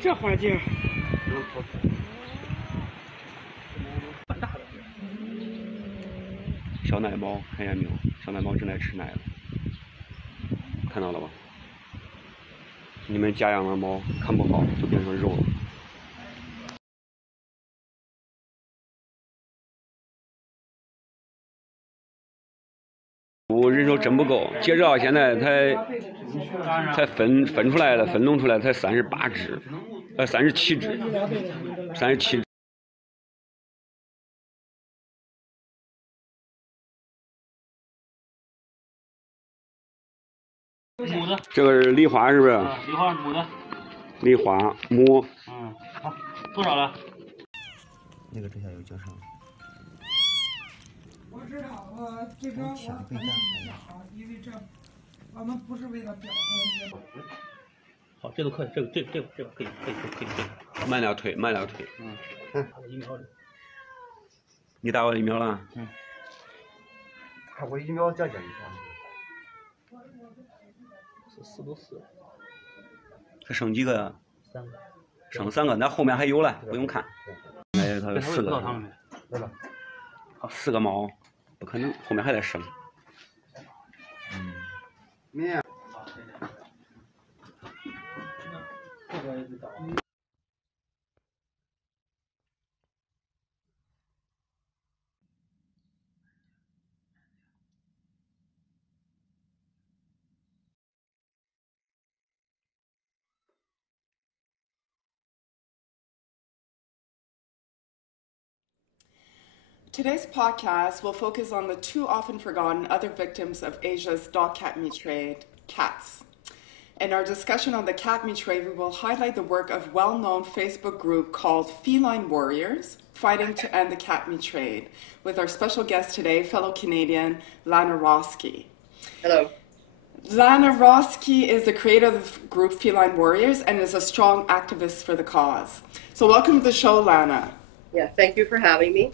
这环境。小奶猫，看见没有？小奶猫正在吃奶了，看到了吧？你们家养的猫看不好就变成肉了。我人手真不够，截止到现在才分出来了，分弄出来才38只，37只，37只。母的，这个是梨花是不是？梨花母的。梨花母。嗯，好，多少了？那个这下有叫上。我知道，我这个我很理解啊，因为这我们不是为了表现。好，这都可以，这个可以。慢点推，慢点推。打个疫苗的。你打过疫苗了？打过疫苗讲一下。4都4了。还剩几个呀？3个。剩3个，那后面还有嘞，不用看。哎，它有4个。对了。好，4个猫，不可能，后面还得生。面。Today's podcast will focus on the too often forgotten other victims of Asia's dog cat meat trade, cats. In our discussion on the cat meat trade, we will highlight the work of well-known Facebook group called Feline Warriors, fighting to end the cat meat trade, with our special guest today, fellow Canadian Lana Roski. Hello. Lana Roski is the creator of the group Feline Warriors and is a strong activist for the cause. So welcome to the show, Lana. Yeah, thank you for having me.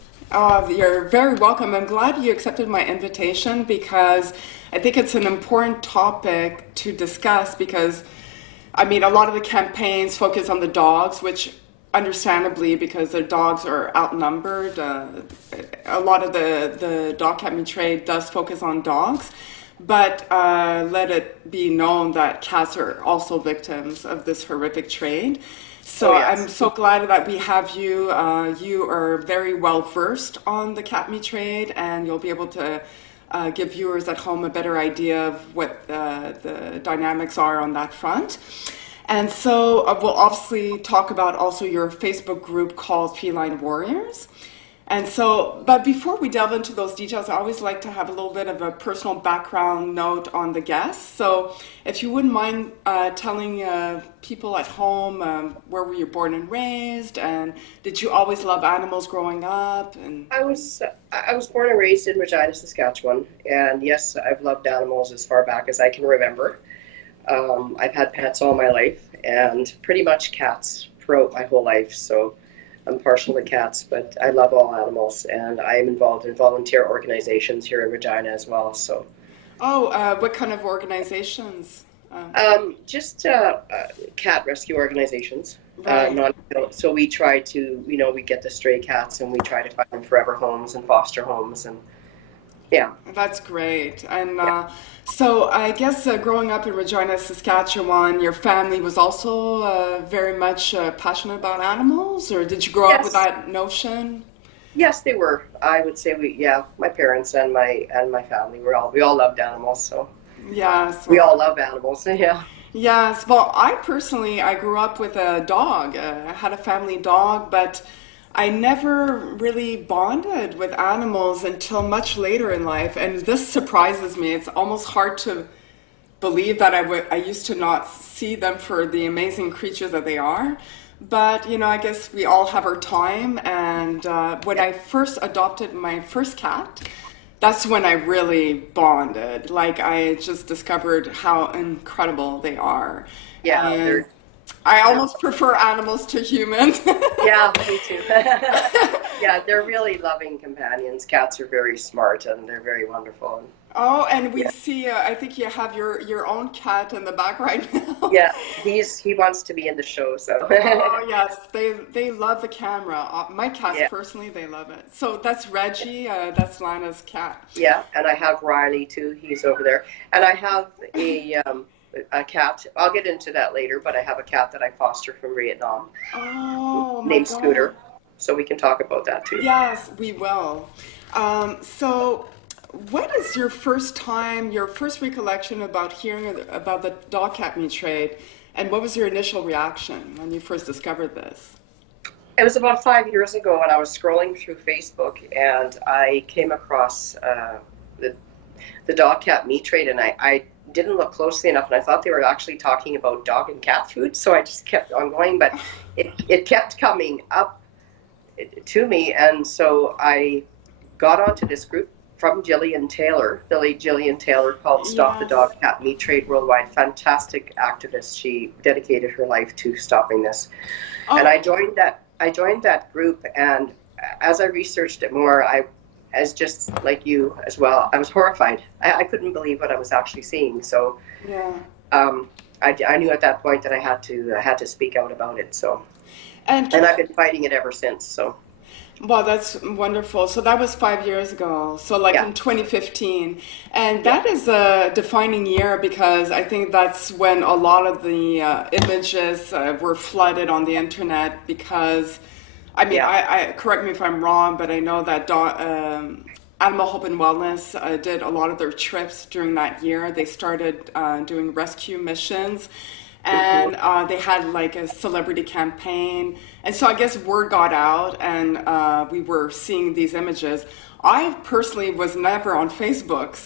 You're very welcome. I'm glad you accepted my invitation because I think it's an important topic to discuss because, I mean, a lot of the campaigns focus on the dogs, which understandably, because the dogs are outnumbered, a lot of the dog cat meat trade does focus on dogs. But let it be known that cats are also victims of this horrific trade. So yes. I'm so glad that we have you. You are very well versed on the cat meat trade, and you'll be able to give viewers at home a better idea of what the dynamics are on that front. And so we'll obviously talk about also your Facebook group called Feline Warriors. And so, but before we delve into those details, I always like to have a little bit of a personal background note on the guests. So if you wouldn't mind telling people at home where were you born and raised, and did you always love animals growing up? And I was born and raised in Regina, Saskatchewan, and yes, I've loved animals as far back as I can remember. I've had pets all my life, and pretty much cats throughout my whole life, so I'm partial to cats, but I love all animals, and I am involved in volunteer organizations here in Regina as well. So, what kind of organizations? Just cat rescue organizations. Right. So we try to, we get the stray cats and we try to find them forever homes and foster homes, and yeah. That's great. And so I guess growing up in Regina, Saskatchewan, your family was also very much passionate about animals, or did you grow up with that notion? Yes, they were. I would say my parents and my family we all loved animals, so. Yes. We all love animals, yeah. Yes. Well, I grew up with a dog. I had a family dog, but I never really bonded with animals until much later in life, and this surprises me. It's almost hard to believe that I used to not see them for the amazing creatures that they are. But, I guess we all have our time, and when I first adopted my first cat, that's when I really bonded. Like, I just discovered how incredible they are. Yeah, and I almost prefer animals to humans. Yeah, me too. Yeah, they're really loving companions. Cats are very smart and they're very wonderful. Oh, and we see, I think you have your own cat in the back right now. Yeah, he wants to be in the show, so. Oh, yes, they love the camera. My cats, Yeah. personally, they love it. So that's Reggie, that's Lana's cat. Yeah, and I have Riley too. He's over there, and I have a cat. I'll get into that later, but I have a cat that I fostered from Vietnam. Oh, my Named God. Scooter, so we can talk about that too. Yes, we will. So what is your first recollection about hearing about the dog-cat meat trade, and what was your initial reaction when you first discovered this? It was about 5 years ago, and I was scrolling through Facebook, and I came across the dog-cat meat trade, and I didn't look closely enough, and I thought they were actually talking about dog and cat food, so I just kept on going, but it kept coming up to me, and so I got onto this group from Billy Gillian Taylor, called Stop the Dog Cat Meat Trade Worldwide. Fantastic activist. She dedicated her life to stopping this. Oh. And I joined that group, and as I researched it more, as just like you as well, I was horrified. I couldn't believe what I was actually seeing. So I knew at that point that I had to speak out about it. So and I've been fighting it ever since. So. Well, that's wonderful. So that was 5 years ago. So like in 2015. And that is a defining year, because I think that's when a lot of the images were flooded on the internet, because, I mean, I correct me if I'm wrong, but I know that Animal Hope and Wellness did a lot of their trips during that year. They started doing rescue missions. And they had like a celebrity campaign. And so I guess word got out, and we were seeing these images. I personally was never on Facebook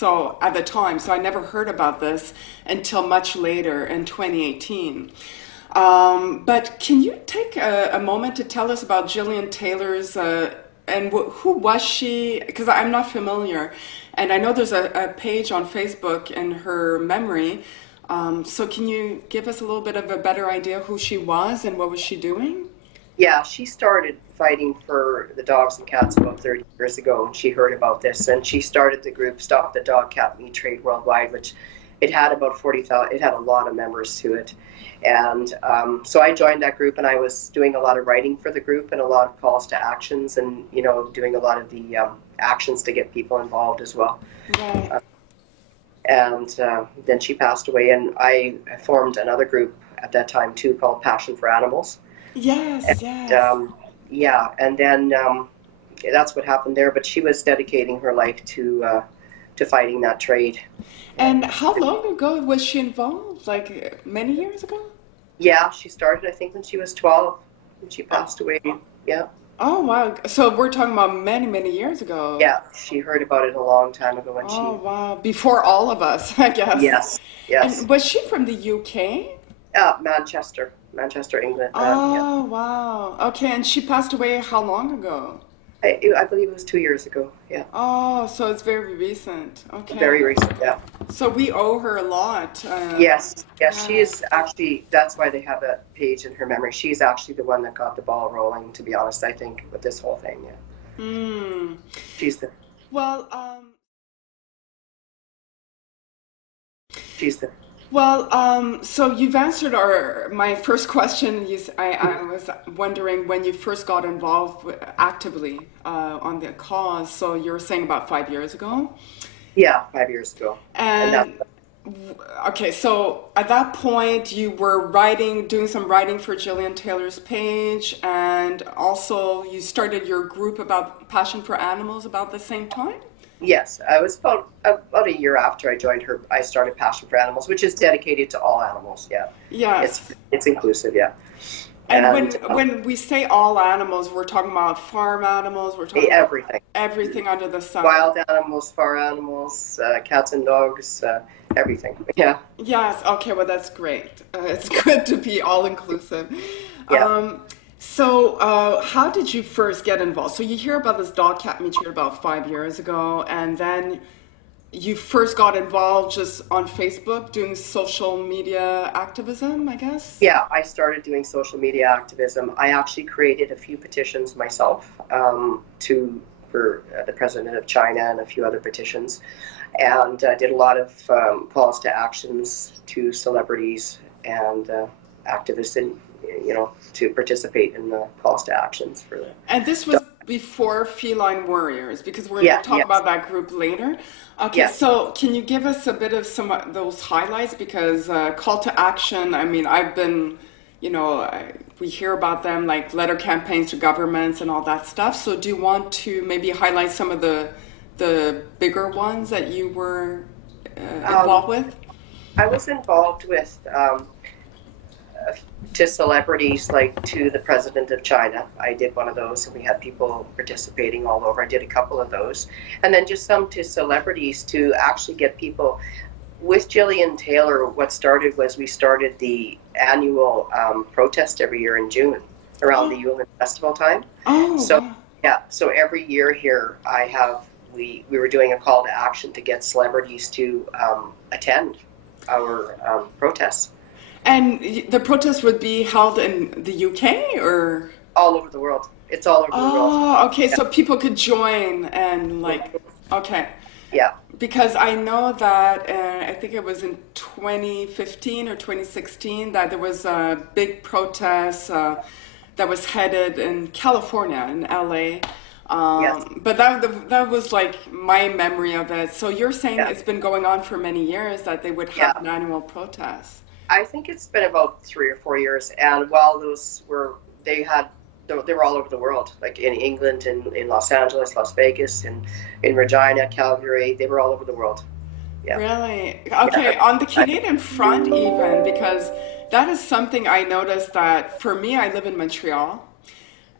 at the time, so I never heard about this until much later in 2018. But can you take a moment to tell us about Gillian Taylor's, and who was she? Because I'm not familiar. And I know there's a page on Facebook in her memory. So can you give us a little bit of a better idea who she was and what was she doing? Yeah, she started fighting for the dogs and cats about 30 years ago, and she heard about this, and she started the group Stop the Dog Cat Meat Trade Worldwide, which it had about 40,000, it had a lot of members to it. And so I joined that group, and I was doing a lot of writing for the group and a lot of calls to actions, and, you know, doing a lot of the actions to get people involved as well. Right. And then she passed away, and I formed another group at that time too, called Passion for Animals. Yes, and, yes. And then that's what happened there. But she was dedicating her life to fighting that trade. And how long ago was she involved? Like many years ago? Yeah, she started, I think, when she was 12, and she passed away. Yeah. Oh, wow. So we're talking about many, many years ago. Yeah, she heard about it a long time ago when wow. Before all of us, I guess. Yes, yes. And was she from the UK? Manchester, England. Oh, wow. Okay, and she passed away how long ago? I believe it was 2 years ago, yeah. Oh, so it's very recent. Okay. Very recent, yeah. So we owe her a lot. Yes, she is actually, that's why they have that page in her memory. She's actually the one that got the ball rolling, to be honest, I think, with this whole thing, yeah. Mm. She's the... Well, She's the... Well, so you've answered my first question. I was wondering when you first got involved actively on the cause. So you were saying about 5 years ago? Yeah, 5 years ago. And okay, so at that point you were doing some writing for Gillian Taylor's page, and also you started your group about Passion for Animals about the same time? Yes, I was about a year after I joined her. I started Passion for Animals, which is dedicated to all animals. Yeah. Yes. It's inclusive. Yeah. And when we say all animals, we're talking about farm animals. We're talking everything. About everything under the sun. Wild animals, farm animals, cats and dogs, everything. Yeah. Yes. Okay. Well, that's great. It's good to be all inclusive. Yeah. So how did you first get involved? So you hear about this dog cat meat trade about 5 years ago, and then you first got involved just on Facebook doing social media activism, I guess? Yeah, I started doing social media activism. I actually created a few petitions myself for the president of China and a few other petitions. and did a lot of calls to actions to celebrities and activists, in, to participate in the calls to actions for that. And this was before Feline Warriors, because we're going to talk about that group later. Okay, so can you give us a bit of some of those highlights? Because call to action, I mean, I've been, we hear about them, like letter campaigns to governments and all that stuff. So do you want to maybe highlight some of the bigger ones that you were involved with? I was involved with to celebrities, like to the president of China. I did one of those, and we had people participating all over. I did a couple of those. And then just some to celebrities to actually get people. With Jillian Taylor, what started was we started the annual protest every year in June around the Yulin Festival time. So every year here we were doing a call to action to get celebrities to attend our protests. And the protest would be held in the UK or? All over the world. It's all over the world. Oh, okay. Yeah. So people could join and okay. Yeah. Because I know that, I think it was in 2015 or 2016, that there was a big protest that was headed in California, in LA. Yes. But that was like my memory of it. So you're saying it's been going on for many years, that they would have an annual protest. I think it's been about 3 or 4 years, and while those were, they were all over the world, like in England, in Los Angeles, Las Vegas, in Regina, Calgary, they were all over the world. Yeah. Really? Okay, on the Canadian front even, because that is something I noticed that, for me, I live in Montreal,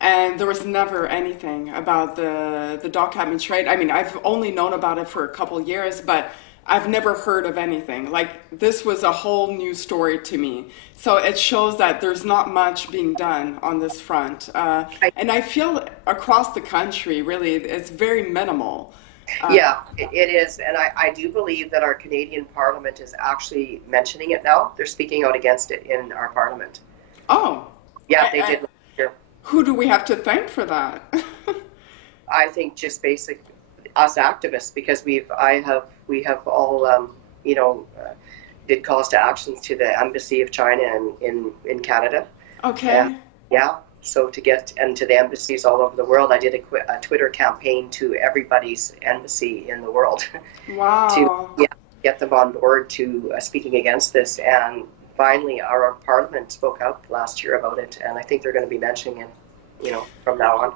and there was never anything about the dog cat meat trade. I mean, I've only known about it for a couple years, but I've never heard of anything. Like, this was a whole new story to me. So it shows that there's not much being done on this front. And I feel across the country, really, it's very minimal. Yeah, it is. And I do believe that our Canadian Parliament is actually mentioning it now. They're speaking out against it in our Parliament. Oh. Yeah, they did last year. Who do we have to thank for that? I think just basic us activists, because we have all did calls to actions to the Embassy of China in Canada. Okay. So to get and to the embassies all over the world, I did a Twitter campaign to everybody's embassy in the world. Wow. To get them on board to speaking against this. And finally, our Parliament spoke up last year about it, and I think they're going to be mentioning it, from now on.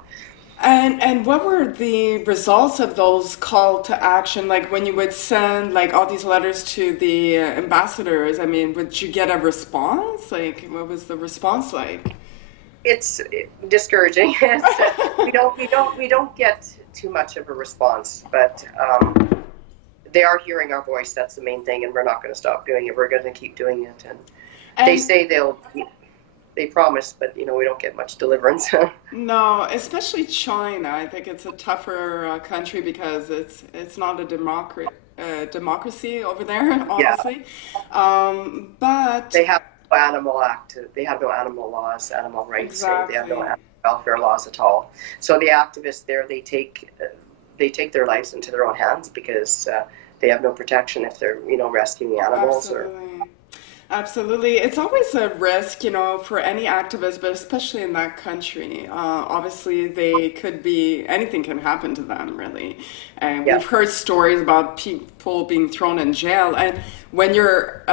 And what were the results of those call to action? Like when you would send like all these letters to the ambassadors, I mean, would you get a response? Like, what was the response like? It's discouraging. We don't get too much of a response, but they are hearing our voice. That's the main thing, and we're not going to stop doing it. We're going to keep doing it, and they say they promise, but we don't get much deliverance. No, especially China. I think it's a tougher country because it's not a democracy over there, honestly. Yeah. But they have no animal act. They have no animal laws, animal rights. Exactly. They have no animal welfare laws at all. So the activists there, they take their lives into their own hands because they have no protection if they're rescuing animals. Absolutely. It's always a risk, for any activist, but especially in that country. Obviously, anything can happen to them, really. And we've heard stories about people being thrown in jail. And when you're,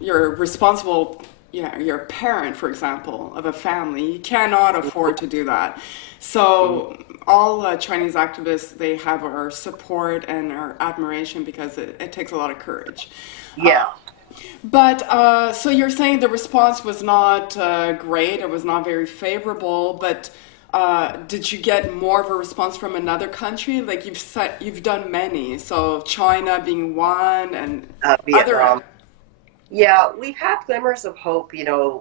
you're responsible, you're a parent, for example, of a family, you cannot afford to do that. So all Chinese activists, they have our support and our admiration because it takes a lot of courage. Yeah. But so you're saying the response was not great, it was not very favorable, but did you get more of a response from another country? Like you've done many, so China being one and Vietnam. Yeah, we've had glimmers of hope,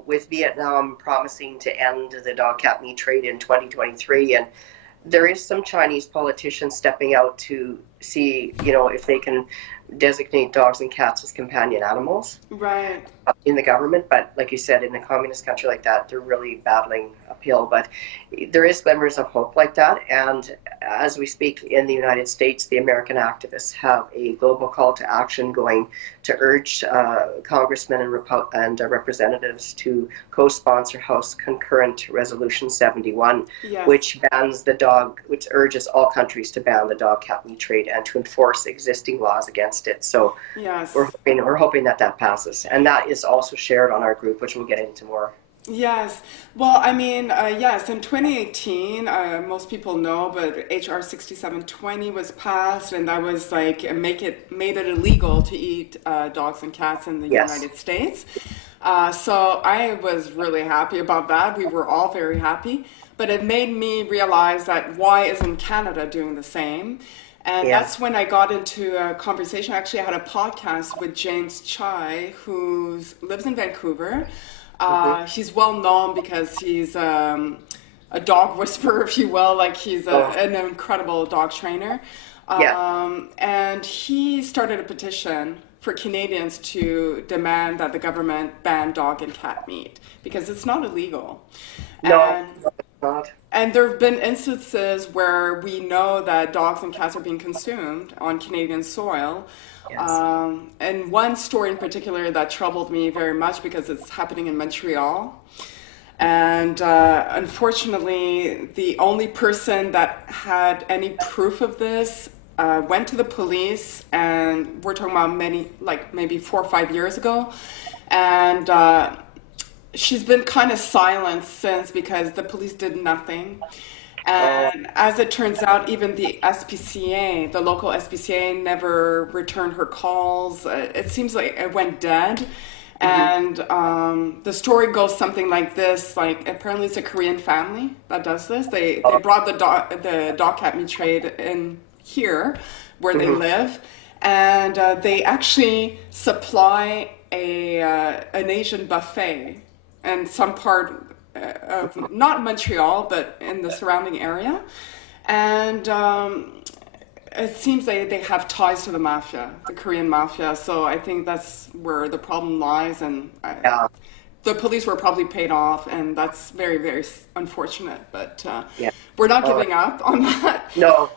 with Vietnam promising to end the dog cat meat trade in 2023, and there is some Chinese politicians stepping out to see, if they can designate dogs and cats as companion animals Right. in the government. But like you said, in a communist country like that, they're really battling uphill. But there is glimmers of hope like that. And as we speak in the United States, the American activists have a global call to action going to urge congressmen and representatives to co-sponsor House Concurrent Resolution 71, Yes. which urges all countries to ban the dog-cat meat trade and to enforce existing laws against it. So Yes. we're hoping that passes, and that is also shared on our group, which we'll get into more. Yes. Well, I mean, yes, in 2018, most people know, but HR 6720 was passed, and that was like made it illegal to eat dogs and cats in the Yes. United States. So I was really happy about that. We were all very happy, but it made me realize that why isn't Canada doing the same? And Yeah. that's when I got into a conversation. Actually, I had a podcast with James Chai, who lives in Vancouver. He's well known because he's a dog whisperer, if you will. Like he's an incredible dog trainer. And he started a petition for Canadians to demand that the government ban dog and cat meat because it's not illegal. No, it's not. And there have been instances where we know that dogs and cats are being consumed on Canadian soil. Yes. And one story in particular that troubled me very much because it's happening in Montreal. And unfortunately, the only person that had any proof of this went to the police, and we're talking about maybe 4 or 5 years ago. And she's been kind of silent since because the police did nothing. And as it turns out, even the SPCA, the local SPCA, never returned her calls. It seems like it went dead. And the story goes something like this: like apparently it's a Korean family that does this. They brought the dog cat meat trade in here where they live, and they actually supply an Asian buffet in some part of not Montreal, but in the surrounding area. And it seems they have ties to the mafia, the Korean mafia. So I think that's where the problem lies. And the police were probably paid off, and that's very, very unfortunate. But we're not giving up on that. No.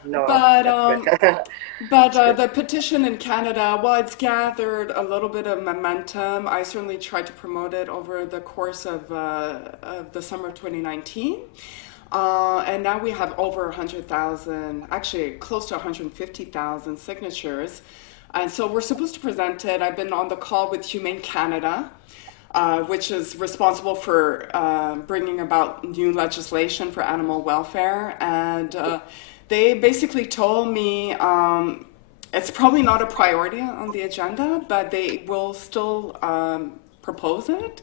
But the petition in Canada, well, it's gathered a little bit of momentum. I certainly tried to promote it over the course of the summer of 2019. And now we have over 100,000, actually close to 150,000 signatures. And so we're supposed to present it. I've been on the call with Humane Canada, which is responsible for bringing about new legislation for animal welfare. And they basically told me it's probably not a priority on the agenda, but they will still propose it.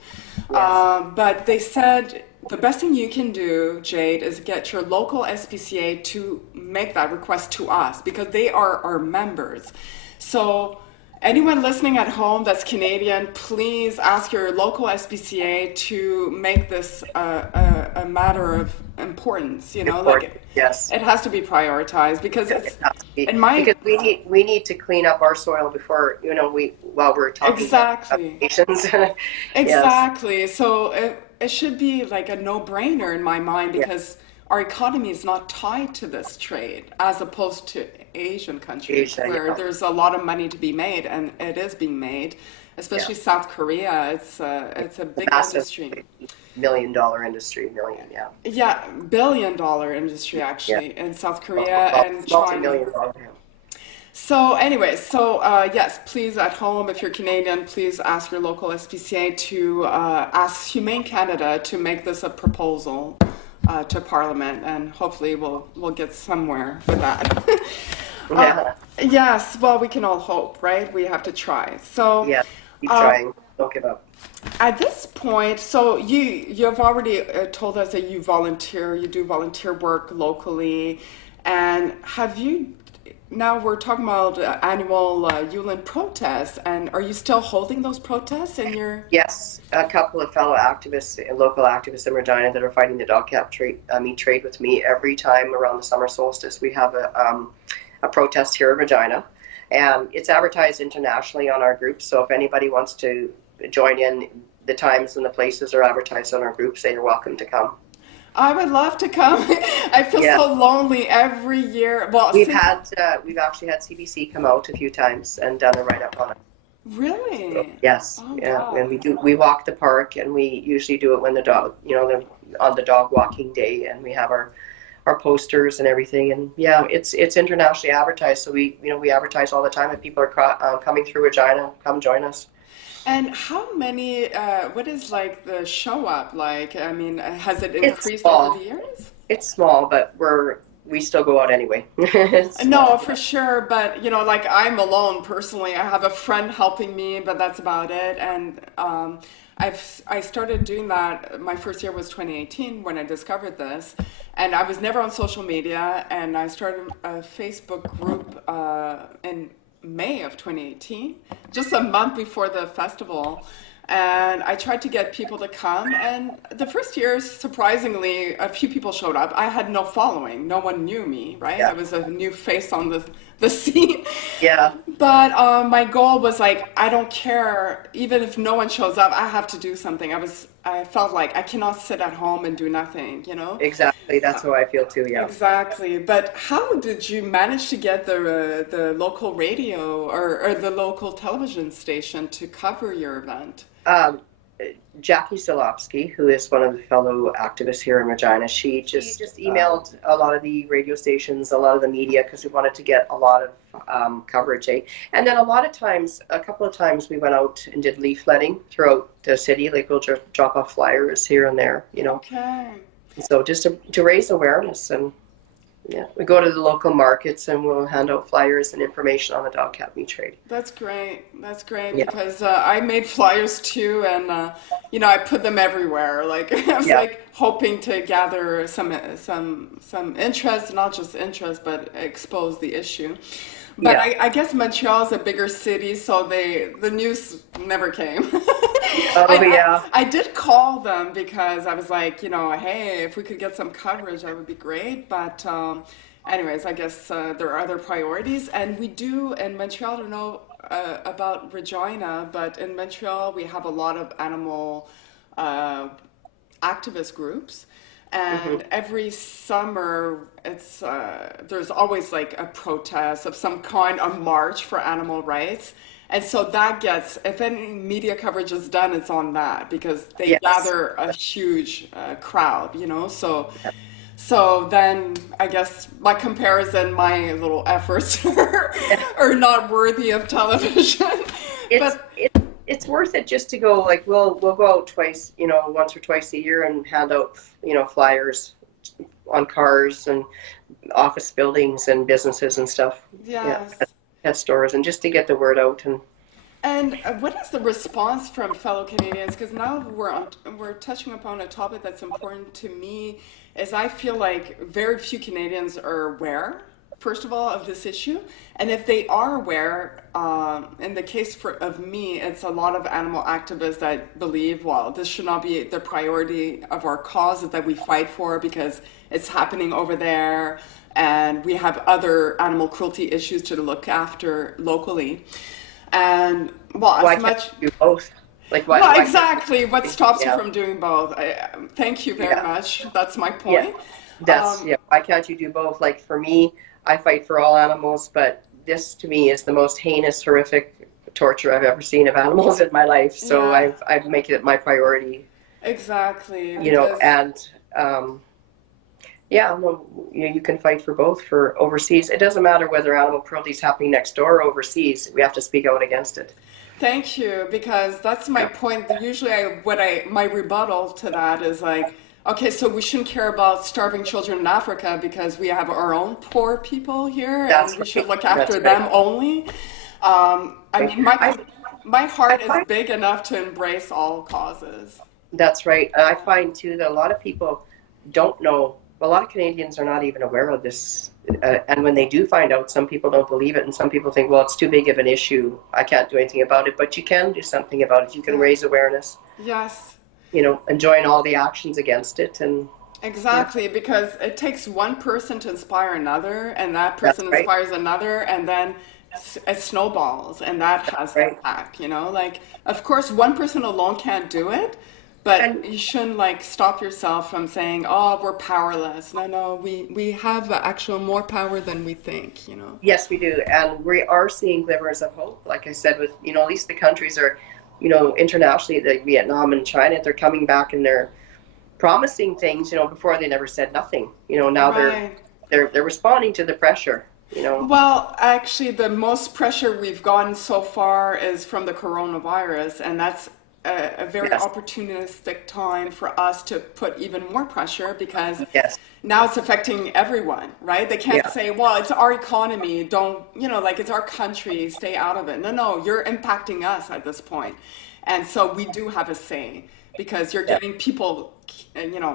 But they said the best thing you can do, Jade, is get your local SPCA to make that request to us because they are our members. So anyone listening at home that's Canadian, please ask your local SPCA to make this a matter of importance. You know, like it has to be prioritized because because we need to clean up our soil before while we're talking exactly. about patients. Exactly. So it should be like a no-brainer in my mind because our economy is not tied to this trade as opposed to Asian countries where there's a lot of money to be made, and it is being made, especially South Korea. It's a big industry. $1 million industry, billion-dollar industry actually in South Korea and China. So anyway, yes, please at home, if you're Canadian, please ask your local SPCA to ask Humane Canada to make this a proposal to Parliament, and hopefully we'll get somewhere with that. Yes, well, we can all hope, right? We have to try. So keep trying. Don't give up. At this point, so you've already told us that you do volunteer work locally, and have you? Now we're talking about annual Yulin protests, and are you still holding those protests in your? Yes, a couple of fellow activists, local activists in Regina that are fighting the dog cat meat trade with me every time around the summer solstice. We have a protest here in Regina, And it's advertised internationally on our group. So if anybody wants to join in, the times and the places are advertised on our group, so you're welcome to come. I would love to come. I feel so lonely every year. Well, we've actually had CBC come out a few times and done a write-up on it. Really? So, yes. Oh, yeah. wow. And we walk the park, and we usually do it when the dog, on the dog walking day, and we have our posters and everything. And yeah, it's internationally advertised, so we advertise all the time. If people are coming through Regina, come join us. And how many, what is like the show up like? I mean, has it increased over the years? It's small, but we still go out anyway. No, for sure. But, like I'm alone personally. I have a friend helping me, but that's about it. And I started doing that. My first year was 2018 when I discovered this. And I was never on social media. And I started a Facebook group in May of 2018, just a month before the festival, and I tried to get people to come, and the first year, surprisingly, a few people showed up. I had no following. No one knew me, right? I was a new face on the scene. Yeah. But my goal was like, I don't care, even if no one shows up, I have to do something. I felt like I cannot sit at home and do nothing, Exactly. That's how I feel too, yeah. Exactly. But how did you manage to get the local radio or the local television station to cover your event? Jackie Solopsky, who is one of the fellow activists here in Regina, she just emailed a lot of the radio stations, a lot of the media, because we wanted to get a lot of coverage. And then a couple of times we went out and did leafletting throughout the city, like we'll drop off flyers here and there, Okay. So just to raise awareness, and yeah, we go to the local markets and we'll hand out flyers and information on the dog cat meat trade. That's great. That's great, yeah. Because I made flyers too, and I put them everywhere. Like I was like hoping to gather some interest, not just interest, but expose the issue. But I guess Montreal is a bigger city, so the news never came. I did call them because I was like, hey, if we could get some coverage, that would be great. But anyways, I guess there are other priorities. And we do in Montreal, I don't know about Regina, but in Montreal, we have a lot of animal activist groups. And every summer, it's there's always like a protest of some kind, a march for animal rights. And so that gets, if any media coverage is done, it's on that because they gather a huge crowd, So then I guess by comparison, my little efforts are not worthy of television. It's worth it just to go, like we'll go out twice, once or twice a year and hand out, flyers on cars and office buildings and businesses and stuff. Yes. Pet stores, and just to get the word out. And what is the response from fellow Canadians? Because now we're touching upon a topic that's important to me, is I feel like very few Canadians are aware, first of all, of this issue. And if they are aware, in the case of me, it's a lot of animal activists that believe, well, this should not be the priority of our cause that we fight for because it's happening over there and we have other animal cruelty issues to look after locally. And well, why as much can't you do both? Like why? Well, exactly. What stops you from doing both? Thank you very much. That's my point. Why can't you do both? Like for me, I fight for all animals, but this to me is the most heinous, horrific torture I've ever seen of animals in my life. So I've made it my priority. Exactly. You can fight for both for overseas. It doesn't matter whether animal cruelty is happening next door or overseas. We have to speak out against it. Thank you, because that's my point. Usually my rebuttal to that is like, okay, so we shouldn't care about starving children in Africa because we have our own poor people here and we should look after them only. My heart is big enough to embrace all causes. That's right. I find too that a lot of people don't know. A lot of Canadians are not even aware of this. And when they do find out, some people don't believe it. And some people think, well, it's too big of an issue. I can't do anything about it. But you can do something about it. You can raise awareness. Yes. And join all the actions against it. And exactly, because it takes one person to inspire another. And that person inspires another. And then it snowballs, and that has Right. impact, you know? Like, of course, one person alone can't do it, but And- you shouldn't like stop yourself from saying, "Oh, we're powerless." No, we have actual more power than we think, you know? Yes, we do, and we are seeing glimmers of hope. Like I said, with at least the countries are, internationally, like Vietnam and China, they're coming back and they're promising things. Before they never said nothing. Now Right. they're responding to the pressure. Well, actually, the most pressure we've gotten so far is from the coronavirus, and that's a very Yes. opportunistic time for us to put even more pressure because Yes. now it's affecting everyone, right? They can't Yeah. say, well, it's our economy, don't, like it's our country, stay out of it. No, you're impacting us at this point. And so we do have a say because you're getting people,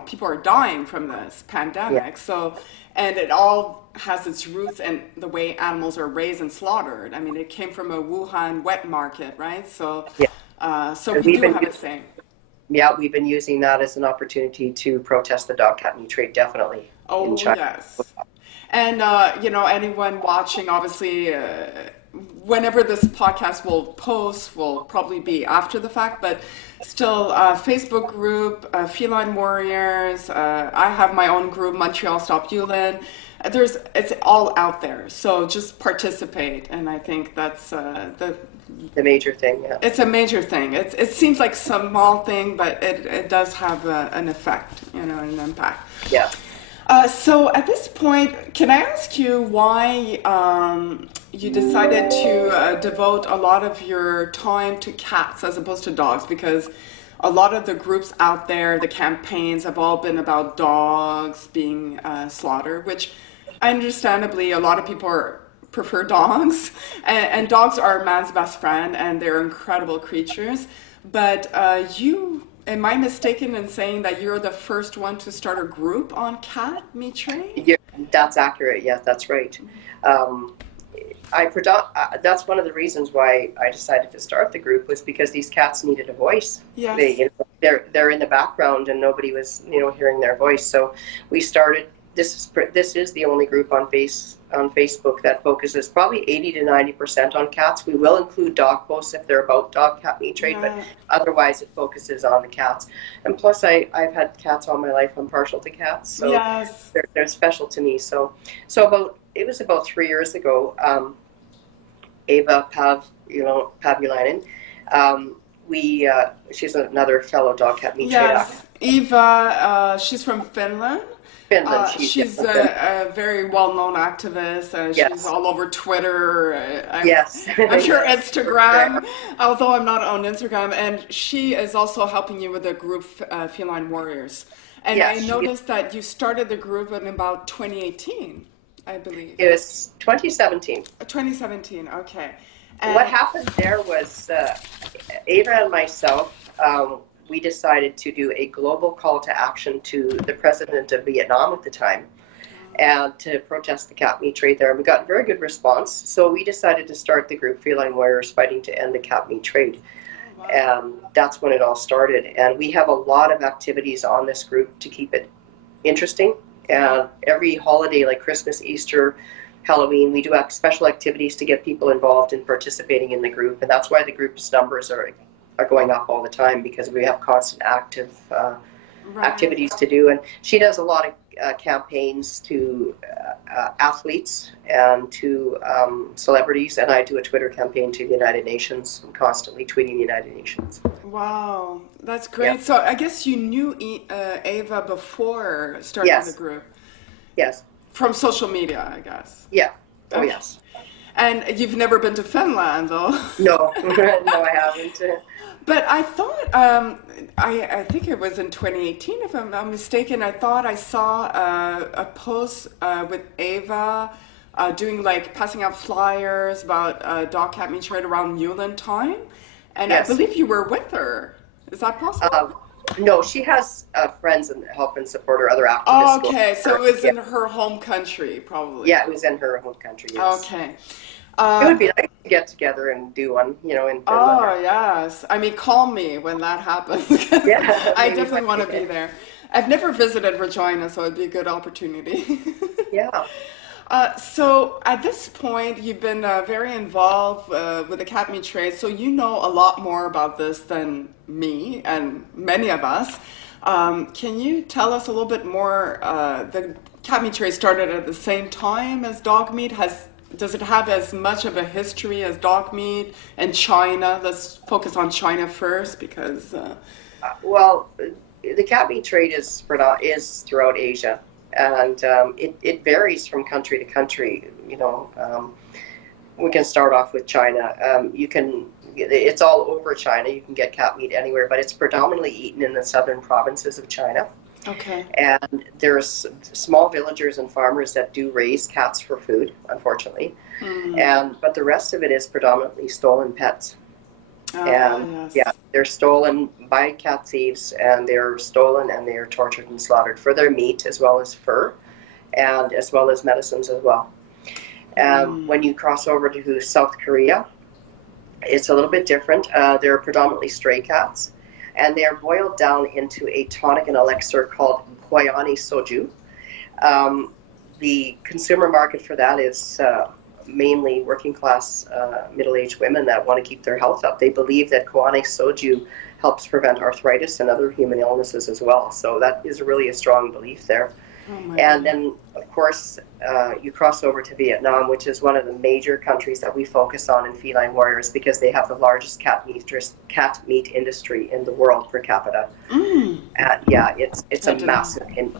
people are dying from this pandemic. So, and it all has its roots in the way animals are raised and slaughtered. I mean, it came from a Wuhan wet market, right? So, so And we we've do been have a u- say. Yeah, we've been using that as an opportunity to protest the dog cat meat trade, definitely. Oh, in China. yes. And, anyone watching, obviously, whenever this podcast will post will probably be after the fact, but still, Facebook group, Feline Warriors, I have my own group, Montreal Stop Yulin. It's all out there, so just participate, and I think that's The major thing, yeah. it's a major thing. It seems like some small thing, but it does have an effect, an impact. Yeah. So at this point, can I ask you why you decided to devote a lot of your time to cats as opposed to dogs? Because a lot of the groups out there, the campaigns have all been about dogs being slaughtered, which understandably a lot of people prefer dogs, and dogs are man's best friend, and they're incredible creatures. But am I mistaken in saying that you're the first one to start a group on cat meat trade? Yeah, that's accurate. Yes, that's right. That's one of the reasons why I decided to start the group, was because these cats needed a voice. Yes. They're in the background and nobody was hearing their voice. So we started. This is the only group on Facebook that focuses probably 80 to 90% on cats. We will include dog posts if they're about dog cat meat trade, but otherwise it focuses on the cats. And plus, I've had cats all my life. I'm partial to cats, so Yes. they're special to me. So it was about 3 years ago. 𝐂𝐀𝐓𝐒, she's another fellow dog cat meat trade Yes. Eva, she's from Finland. Finland. She's a very well-known activist. She's all over Twitter. Yes. I'm sure Instagram, although I'm not on Instagram. And she is also helping you with the group Feline Warriors. And Yes, I noticed that you started the group in about 2018, I believe. It was 2017. 2017, okay. What happened there was Ava and myself, we decided to do a global call to action to the president of Vietnam at the time and to protest the cat meat trade there. And we got a very good response. So we decided to start the group Feline Warriors Fighting to End the Cat Meat Trade. Wow. And that's when it all started. And we have a lot of activities on this group to keep it interesting. And every holiday like Christmas, Easter, Halloween, we do special activities to get people involved in participating in the group. And that's why the group's numbers are going up all the time, because we have constant active activities to do. And she does a lot of campaigns to athletes and to celebrities, and I do a Twitter campaign to the United Nations. I'm constantly tweeting the United Nations. Wow, that's great. Yeah. So I guess you knew Ava before starting the group. Yes. From social media, I guess. Yeah. Oh, Okay. yes. And you've never been to Finland, though. No, no, I haven't. But I thought, I think it was in 2018, if I'm not mistaken, I thought I saw a post with Ava doing passing out flyers about dog cat meat trade around Yulin time. And Yes. I believe you were with her. Is that possible? No, she has friends and help and support her, other activists. Oh, okay, so it was in her home country, probably. Yeah, it was in her home country, yes. Okay. It would be nice to get together and do one, in Finland. Oh, yes. I mean, call me when that happens. Yeah. I definitely want to be there. I've never visited Regina, so it'd be a good opportunity. Yeah. So at this point, you've been very involved with the cat meat trade, so you know a lot more about this than me and many of us. Can you tell us a little bit more? The cat meat trade started at the same time as dog meat. Does it have as much of a history as dog meat and China? Let's focus on China first because... Well, the cat meat trade is throughout Asia. And it varies from country to country. You know, we can start off with China. It's all over China. You can get cat meat anywhere, but it's predominantly eaten in the southern provinces of China. Okay. And there's small villagers and farmers that do raise cats for food, unfortunately. But the rest of it is predominantly stolen pets. Yes. Yeah, they're stolen by cat thieves, and they're stolen and they are tortured and slaughtered for their meat as well as fur, and as well as medicines as well. When you cross over to South Korea, it's a little bit different. They're predominantly stray cats, and they are boiled down into a tonic and elixir called Goyangi Soju. The consumer market for that is mainly working class middle-aged women that want to keep their health up. They believe that 𝐂𝐀𝐓𝐒 Soju helps prevent arthritis and other human illnesses as well. So that is really a strong belief there. And then, of course, you cross over to Vietnam, which is one of the major countries that we focus on in Feline Warriors because they have the largest cat meat industry in the world per capita. Yeah, it's a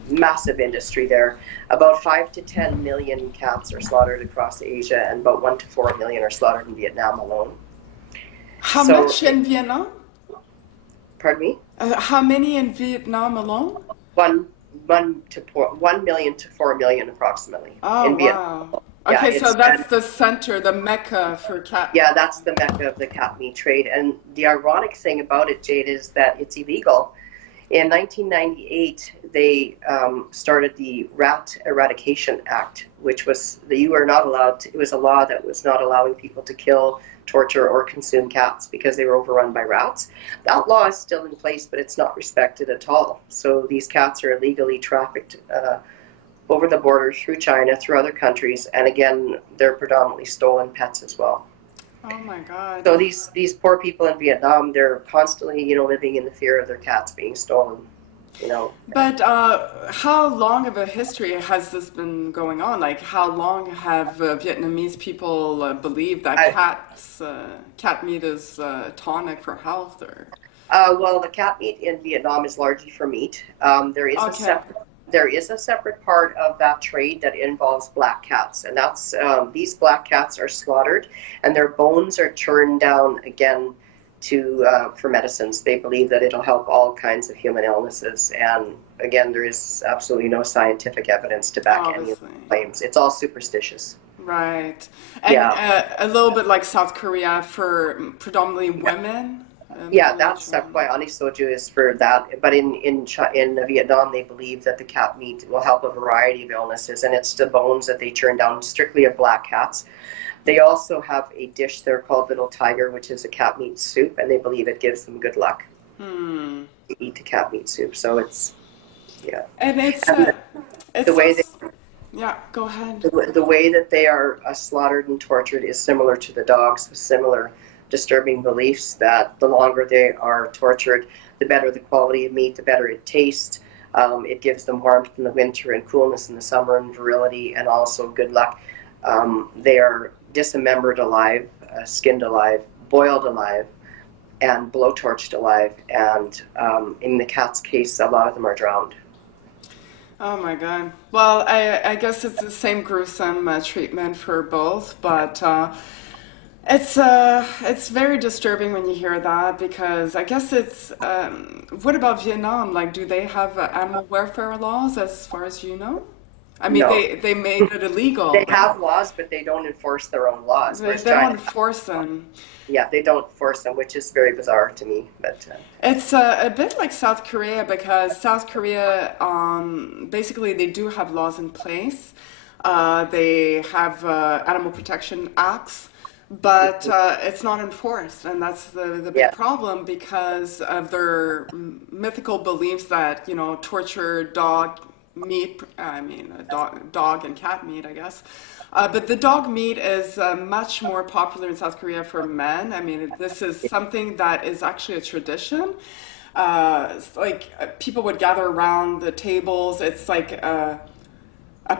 massive industry there. About 5 to 10 million cats are slaughtered across Asia, and about 1 to 4 million are slaughtered in Vietnam alone. How much in Vietnam? Pardon me? How many in Vietnam alone? 1 million to 4 million approximately in Vietnam. Wow. Okay, so that's the center, the mecca for cat meat. Yeah, that's the mecca of the cat meat trade. And the ironic thing about it, Jade, is that it's illegal. In 1998, they started the Rat Eradication Act, which was it was a law that was not allowing people to kill, torture, or consume cats because they were overrun by rats. That law is still in place, but it's not respected at all. So these cats are illegally trafficked over the border through China, through other countries, and again, they're predominantly stolen pets as well. Oh my God. So these poor people in Vietnam, they're constantly, living in the fear of their cats being stolen, But how long of a history has this been going on? Like, how long have Vietnamese people believed that cat meat is tonic for health? Or well, the cat meat in Vietnam is largely for meat. There is a separate part of that trade that involves black cats, and that's these black cats are slaughtered, and their bones are churned down again for medicines. They believe that it'll help all kinds of human illnesses, and again, there is absolutely no scientific evidence to back any of the claims. It's all superstitious. Right, and a little bit like South Korea for predominantly women. Yeah, that's 𝐂𝐀𝐓𝐒 Soju is for that. But in Vietnam, they believe that the cat meat will help a variety of illnesses, and it's the bones that they churn down strictly of black cats. They also have a dish there called Little Tiger, which is a cat meat soup, and they believe it gives them good luck to eat the cat meat soup. So it's, And it's the way go ahead. The way that they are slaughtered and tortured is similar to the dogs, with similar disturbing beliefs that the longer they are tortured, the better the quality of meat, the better it tastes. It gives them warmth in the winter and coolness in the summer and virility, and also good luck. They are dismembered alive, skinned alive, boiled alive, and blowtorched alive. And in the cat's case, a lot of them are drowned. Oh my God. Well, I guess it's the same gruesome treatment for both, but it's very disturbing when you hear that, because I guess it's what about Vietnam? Like, do they have animal welfare laws as far as you know? I mean, No. they made it illegal. They have laws, but they don't enforce their own laws. They don't enforce them. Yeah, they don't enforce them, which is very bizarre to me. But it's a bit like South Korea, because South Korea, basically, they do have laws in place. They have animal protection acts, but it's not enforced, and that's the big problem, because of their mythical beliefs that torture dog meat, I mean, dog and cat meat, I guess. But the dog meat is much more popular in South Korea for men. I mean, this is something that is actually a tradition. It's like people would gather around the tables. It's like a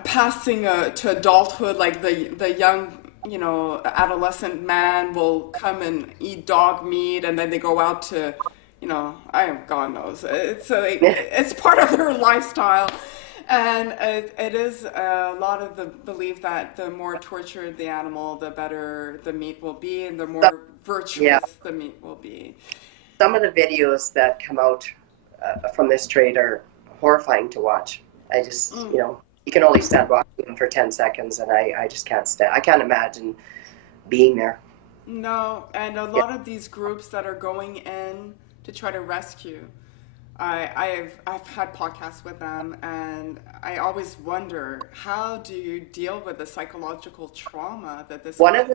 passing to adulthood, like the young, you know, adolescent man will come and eat dog meat, and then they go out to, you know, God knows. It's part of their lifestyle. And it is a lot of the belief that the more tortured the animal, the better the meat will be, and the more virtuous the meat will be. Some of the videos that come out from this trade are horrifying to watch. I just, you know, you can only stand watching them for 10 seconds, and I just can't stand. I can't imagine being there. No, and a lot of these groups that are going in to try to rescue, I've had podcasts with them, and I always wonder, how do you deal with the psychological trauma that this? One of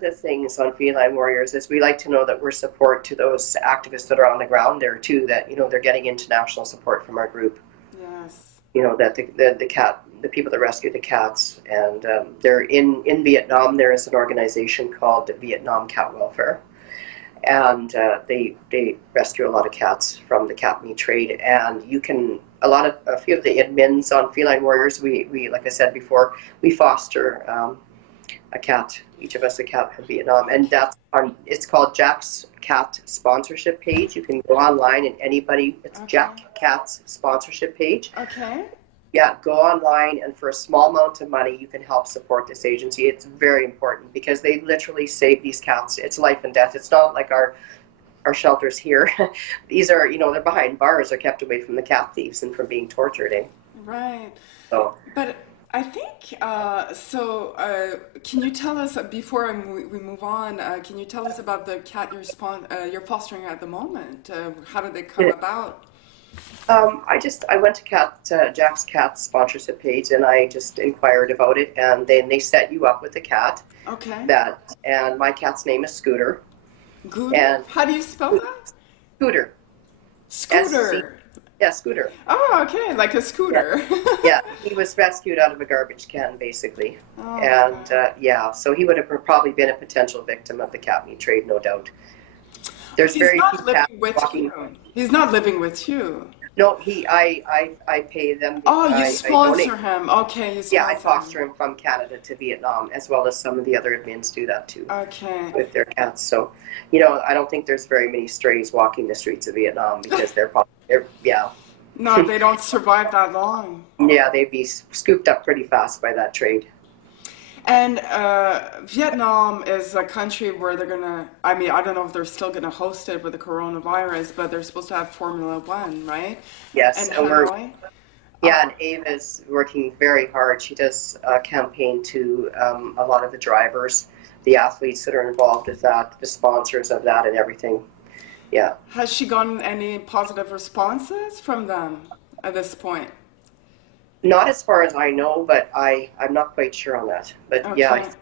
the things on Feline Warriors is we like to know that we're support to those activists that are on the ground there too. That, you know, they're getting international support from our group. Yes. You know, that the people that rescue the cats, and they're in Vietnam. There is an organization called Vietnam Cat Welfare. And they rescue a lot of cats from the cat meat trade, and you can a few of the admins on Feline Warriors. We like I said before, we foster a cat, each of us a cat from Vietnam, and that's it's called Jack's Cat Sponsorship Page. You can go online and it's Jack Cat's sponsorship page. Okay. Yeah, go online, and for a small amount of money, you can help support this agency. It's very important because they literally save these cats. It's life and death. It's not like our shelters here. These are, you know, they're behind bars. They're kept away from the cat thieves and from being tortured. Right. So. But I think, can you tell us, before we move on, can you tell us about the cat you're fostering at the moment? How did they come about? I went to Jack's Cat sponsorship page, and I just inquired about it, and then they set you up with a cat. Okay. And my cat's name is Scooter. Scooter? And how do you spell that? Scooter. Scooter. Yeah, Scooter. Oh, okay, like a scooter. Yeah, he was rescued out of a garbage can, basically. Oh, and so he would have probably been a potential victim of the cat meat trade, no doubt. There's He's not living with you. He's not living with you. No, I pay them. Oh, you sponsor him. Okay, you sponsor I foster him from Canada to Vietnam, as well as some of the other admins do that too. Okay. With their cats. So, you know, I don't think there's very many strays walking the streets of Vietnam because they're No, they don't survive that long. Yeah, they'd be scooped up pretty fast by that trade. And Vietnam is a country where they're gonna, I mean, I don't know if they're still gonna host it with the coronavirus, but they're supposed to have Formula One, right? Yes. And Hanoi? And Ava's working very hard. She does a campaign to a lot of the drivers, the athletes that are involved with that, the sponsors of that and everything. Yeah. Has she gotten any positive responses from them at this point? Not as far as I know, but I'm not quite sure on that. But okay. Yeah,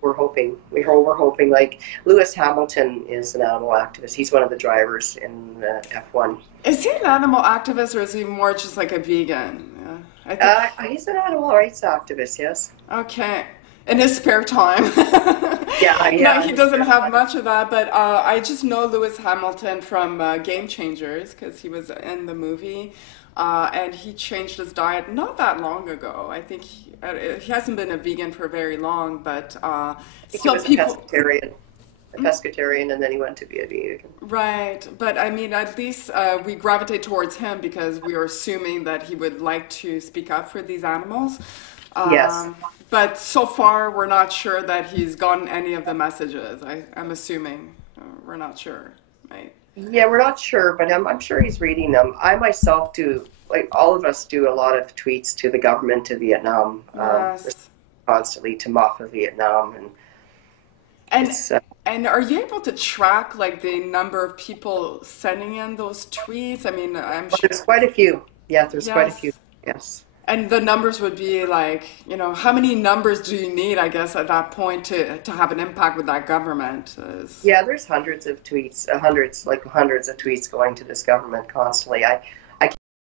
we're hoping. We're hoping. Like Lewis Hamilton is an animal activist. He's one of the drivers in F1. Is he an animal activist, or is he more just like a vegan? I think he's an animal rights activist. Yes. Okay. In his spare time. Yeah. No, he doesn't have much of that, but I just know Lewis Hamilton from Game Changers because he was in the movie. And he changed his diet not that long ago. I think he hasn't been a vegan for very long, but still he was people. A pescatarian, and then he went to be a vegan. Right, but I mean, at least we gravitate towards him because we are assuming that he would like to speak up for these animals. Yes. But so far, we're not sure that he's gotten any of the messages. I'm assuming. We're not sure, right? Yeah, we're not sure, but I'm sure he's reading them. I myself do, like all of us do a lot of tweets to the government of Vietnam, yes. Constantly to MAFA Vietnam. And are you able to track like the number of people sending in those tweets? I mean, I'm sure. There's quite a few. Yeah, there's quite a few. Yes. And the numbers would be like, you know, how many numbers do you need, I guess, at that point to have an impact with that government? Yeah, there's hundreds of tweets, hundreds of tweets going to this government constantly.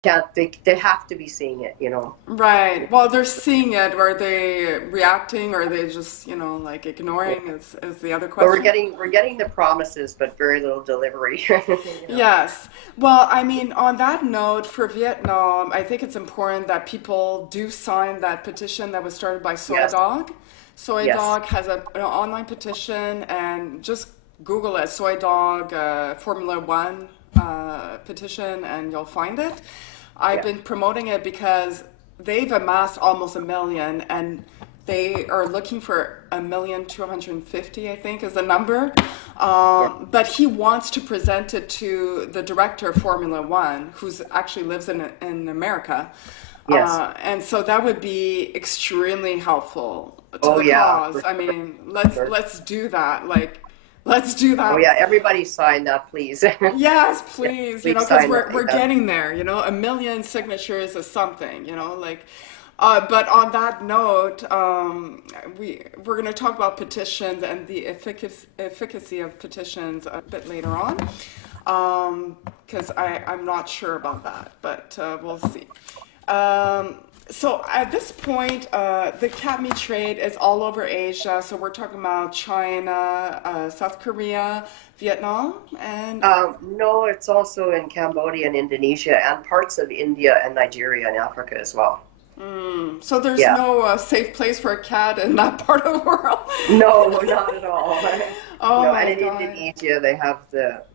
They have to be seeing it, you know. Right. Well, they're seeing it. Are they reacting, or are they just, you know, like ignoring? Is the other question. But we're getting the promises, but very little delivery. You know? Yes. Well, I mean, on that note, for Vietnam, I think it's important that people do sign that petition that was started by Soy Dog. Soy Dog has an online petition, and just Google it, Soy Dog Formula One petition, and you'll find it. I've been promoting it because they've amassed almost 1 million, and they are looking for 1,250,000, I think is the number. But he wants to present it to the director of Formula One, who's actually lives in America. Yes. And so that would be extremely helpful to the cause. I mean, let's do that. Like, let's do that. Oh yeah, everybody sign that, please. Yes, please. You know, because we're that. getting there. You know, 1 million signatures is something. You know, like. But on that note, we're going to talk about petitions and the efficacy of petitions a bit later on, because I'm not sure about that, but we'll see. So at this point, the cat meat trade is all over Asia. So we're talking about China, South Korea, Vietnam, and... no, it's also in Cambodia and Indonesia and parts of India and Nigeria and Africa as well. So there's no safe place for a cat in that part of the world? No, not at all. Oh, no, my and in God. Indonesia, they have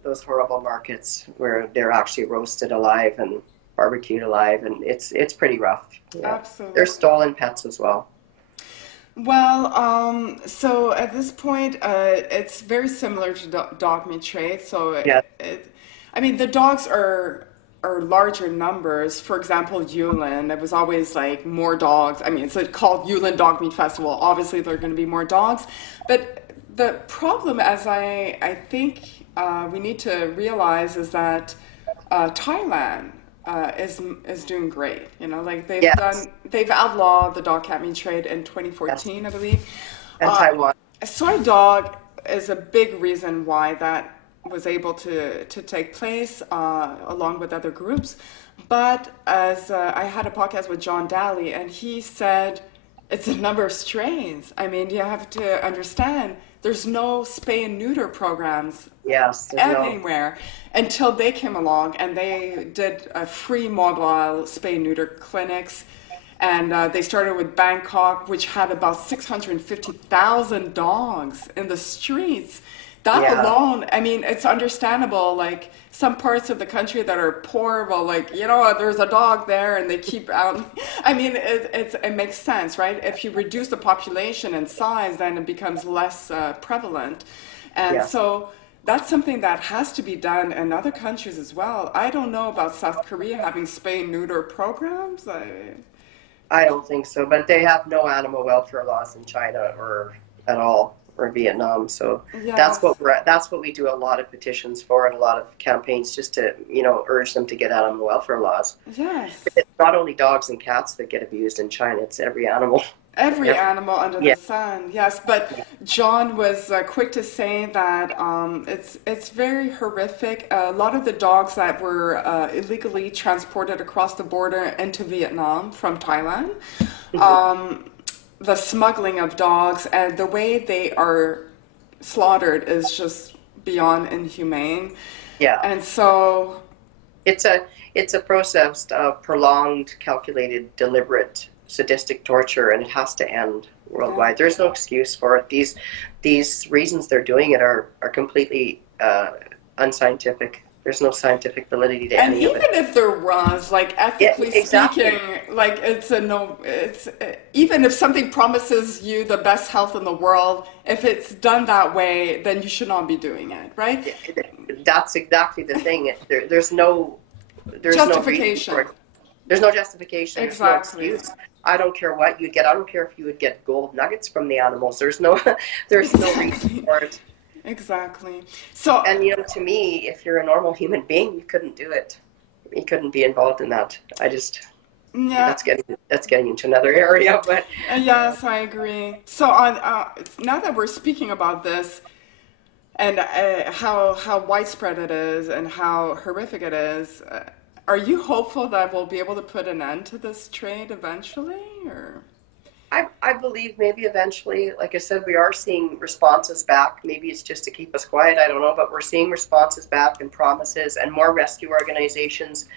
those horrible markets where they're actually roasted alive and barbecued alive, and it's pretty rough. Yeah. Absolutely. They're stolen pets as well. Well, so at this point, it's very similar to dog meat trade. So I mean, the dogs are larger numbers. For example, Yulin, it was always like more dogs. I mean, it's called Yulin Dog Meat Festival. Obviously, there are going to be more dogs. But the problem, as I think we need to realize, is that Thailand is doing great. You know, like they've outlawed the dog cat meat trade in 2014, I believe. And Taiwan. Soy Dog is a big reason why that was able to take place along with other groups. But as I had a podcast with John Daly, and he said it's a number of strains. I mean, you have to understand there's no spay and neuter programs anywhere until they came along, and they did a free mobile spay and neuter clinics. And they started with Bangkok, which had about 650,000 dogs in the streets. That alone, I mean, it's understandable. Like some parts of the country that are poor, well, like, you know, there's a dog there and they keep out. I mean, it makes sense, right? If you reduce the population in size, then it becomes less prevalent. And so that's something that has to be done in other countries as well. I don't know about South Korea having spay and neuter programs. I don't think so, but they have no animal welfare laws in China or at all. Or Vietnam, so that's what we do a lot of petitions for and a lot of campaigns, just to, you know, urge them to get animal welfare laws. Yes. It's not only dogs and cats that get abused in China; it's every animal. Every animal under the sun. Yes, but John was quick to say that it's very horrific. A lot of the dogs that were illegally transported across the border into Vietnam from Thailand. The smuggling of dogs and the way they are slaughtered is just beyond inhumane. Yeah. And so it's a process of prolonged, calculated, deliberate, sadistic torture, and it has to end worldwide. There's no excuse for it. These reasons they're doing it are completely unscientific. There's no scientific validity to any of it. And even if there was, like, ethically speaking, like, even if something promises you the best health in the world, if it's done that way, then you should not be doing it, right? That's exactly the thing. There's no justification. There's no justification. Exactly. There's no excuse. I don't care what you get. I don't care if you would get gold nuggets from the animals. There's no reason for it. Exactly. So, and you know, to me, if you're a normal human being, you couldn't do it. You couldn't be involved in that. That's getting into another area. But yes, I agree. So now that we're speaking about this and how widespread it is and how horrific it is, are you hopeful that we'll be able to put an end to this trade eventually, or? I believe maybe eventually, like I said, we are seeing responses back. Maybe it's just to keep us quiet, I don't know, but we're seeing responses back and promises and more rescue organizations,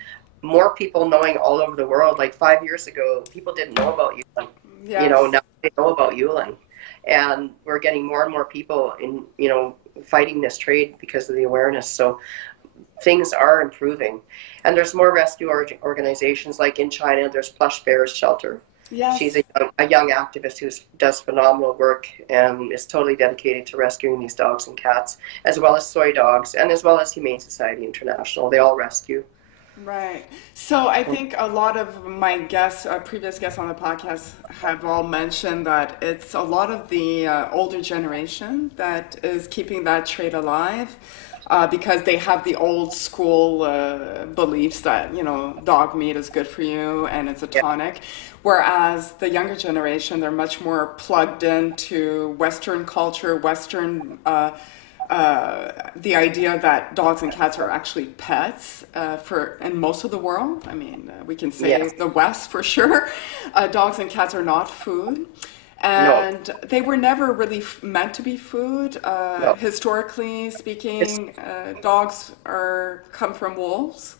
more people knowing all over the world. Like 5 years ago, people didn't know about Yulin. Yes. You know, now they know about Yulin. And we're getting more and more people in, you know, fighting this trade because of the awareness. So things are improving. And there's more rescue organizations, like in China, there's Plush Bears Shelter. Yes. She's a young activist who does phenomenal work and is totally dedicated to rescuing these dogs and cats, as well as soy dogs, and as well as Humane Society International. They all rescue. Right. So I think a lot of my guests, previous guests on the podcast, have all mentioned that it's a lot of the older generation that is keeping that trade alive. Because they have the old school beliefs that, you know, dog meat is good for you and it's a tonic. Whereas the younger generation, they're much more plugged into Western culture, Western, the idea that dogs and cats are actually pets in most of the world. I mean, we can say the West for sure. Dogs and cats are not food. And they were never really meant to be food. Historically speaking, dogs come from wolves.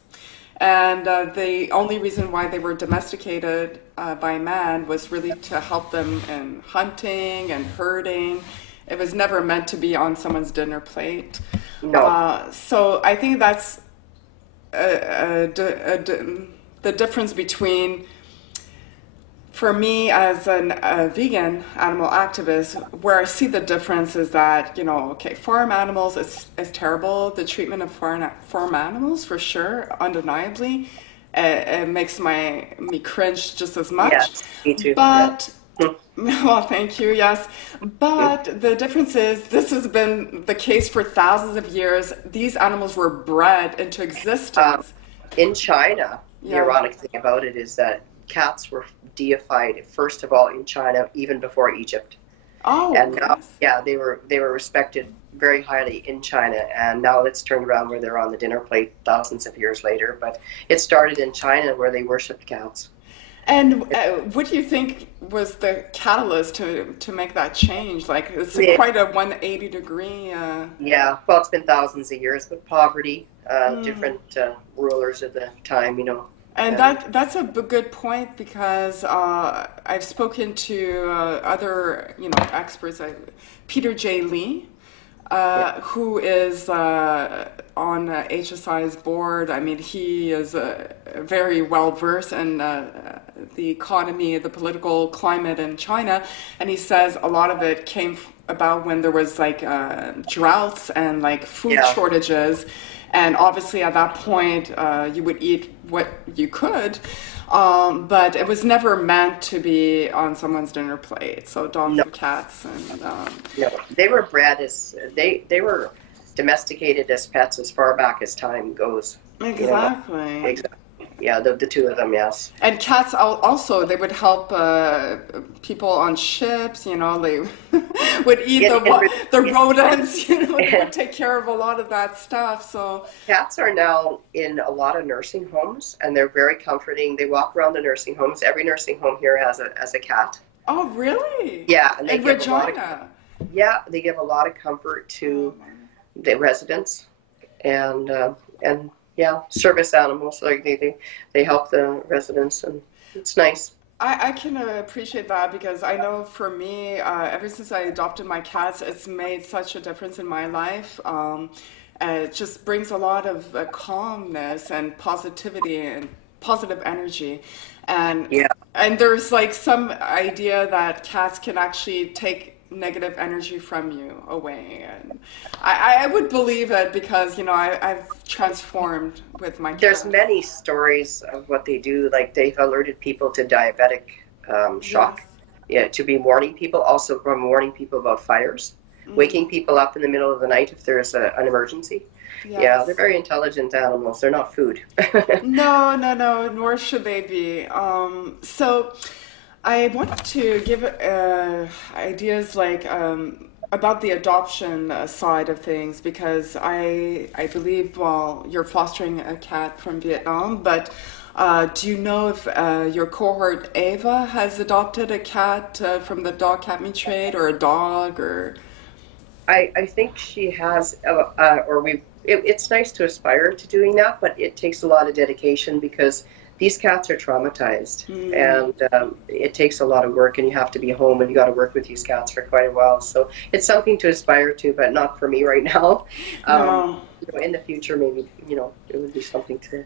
And the only reason why they were domesticated by man was really to help them in hunting and herding. It was never meant to be on someone's dinner plate. So I think that's the difference between, for me as a vegan animal activist, where I see the difference is that, you know, okay, farm animals is terrible. The treatment of farm animals, for sure, undeniably, it makes me cringe just as much. Yes, me too. But, well, thank you, yes. But the difference is, this has been the case for thousands of years. These animals were bred into existence. In China, the ironic thing about it is that cats were deified, first of all, in China, even before Egypt. Oh, and now, they were respected very highly in China, and now it's turned around where they're on the dinner plate thousands of years later. But it started in China, where they worshipped cats. And what do you think was the catalyst to make that change? Like, it's quite a 180 degree. Yeah, well, it's been thousands of years, but poverty, different rulers at the time, you know. And that's a good point, because I've spoken to other, you know, experts. Peter J. Lee, who is on HSI's board. I mean, he is very well versed in the economy, the political climate in China, and he says a lot of it came about when there was like droughts and like food shortages. And obviously at that point, you would eat what you could, but it was never meant to be on someone's dinner plate. So dogs and cats, and they were bred as they were domesticated as pets as far back as time goes. Exactly. You know? Exactly. Yeah, the two of them, yes. And cats also, they would help people on ships, you know, they would eat the rodents, you know, they would take care of a lot of that stuff, so. Cats are now in a lot of nursing homes, and they're very comforting. They walk around the nursing homes. Every nursing home here has a cat. Oh, really? Yeah. And they in give Regina? They give a lot of comfort to the residents, and service animals. Like they help the residents, and it's nice. I can appreciate that, because I know for me, ever since I adopted my cats, it's made such a difference in my life. It just brings a lot of calmness and positivity and positive energy. And there's like some idea that cats can actually take negative energy from you away, and I would believe it, because, you know, I've transformed with my cats. There's many stories of what they do, like they've alerted people to diabetic shock, to be warning people, also from warning people about fires, waking people up in the middle of the night if there's an emergency. Yeah, they're very intelligent animals. They're not food. No, nor should they be. So I wanted to give ideas like about the adoption side of things, because I believe, well, you're fostering a cat from Vietnam, but do you know if your cohort Ava has adopted a cat from the dog cat meat trade, or a dog, or? I think she has, it's nice to aspire to doing that, but it takes a lot of dedication because these cats are traumatized, and it takes a lot of work, and you have to be home, and you got to work with these cats for quite a while. So it's something to aspire to, but not for me right now. No. In the future, maybe, it would be something to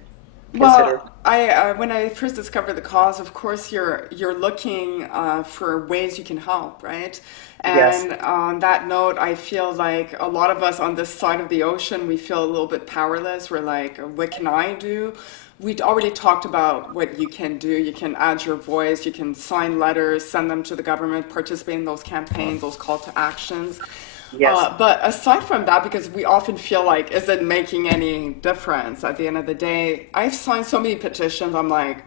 consider. Well, when I first discovered the cause, of course, you're looking for ways you can help, right? And Yes. on that note, I feel like a lot of us on this side of the ocean, we feel a little bit powerless. We're like, what can I do? We'd already talked about what you can do. You can add your voice, you can sign letters, send them to the government, participate in those campaigns, those call to actions. Yes. But aside from that, because we often feel like, is it making any difference at the end of the day? I've signed so many petitions, I'm like,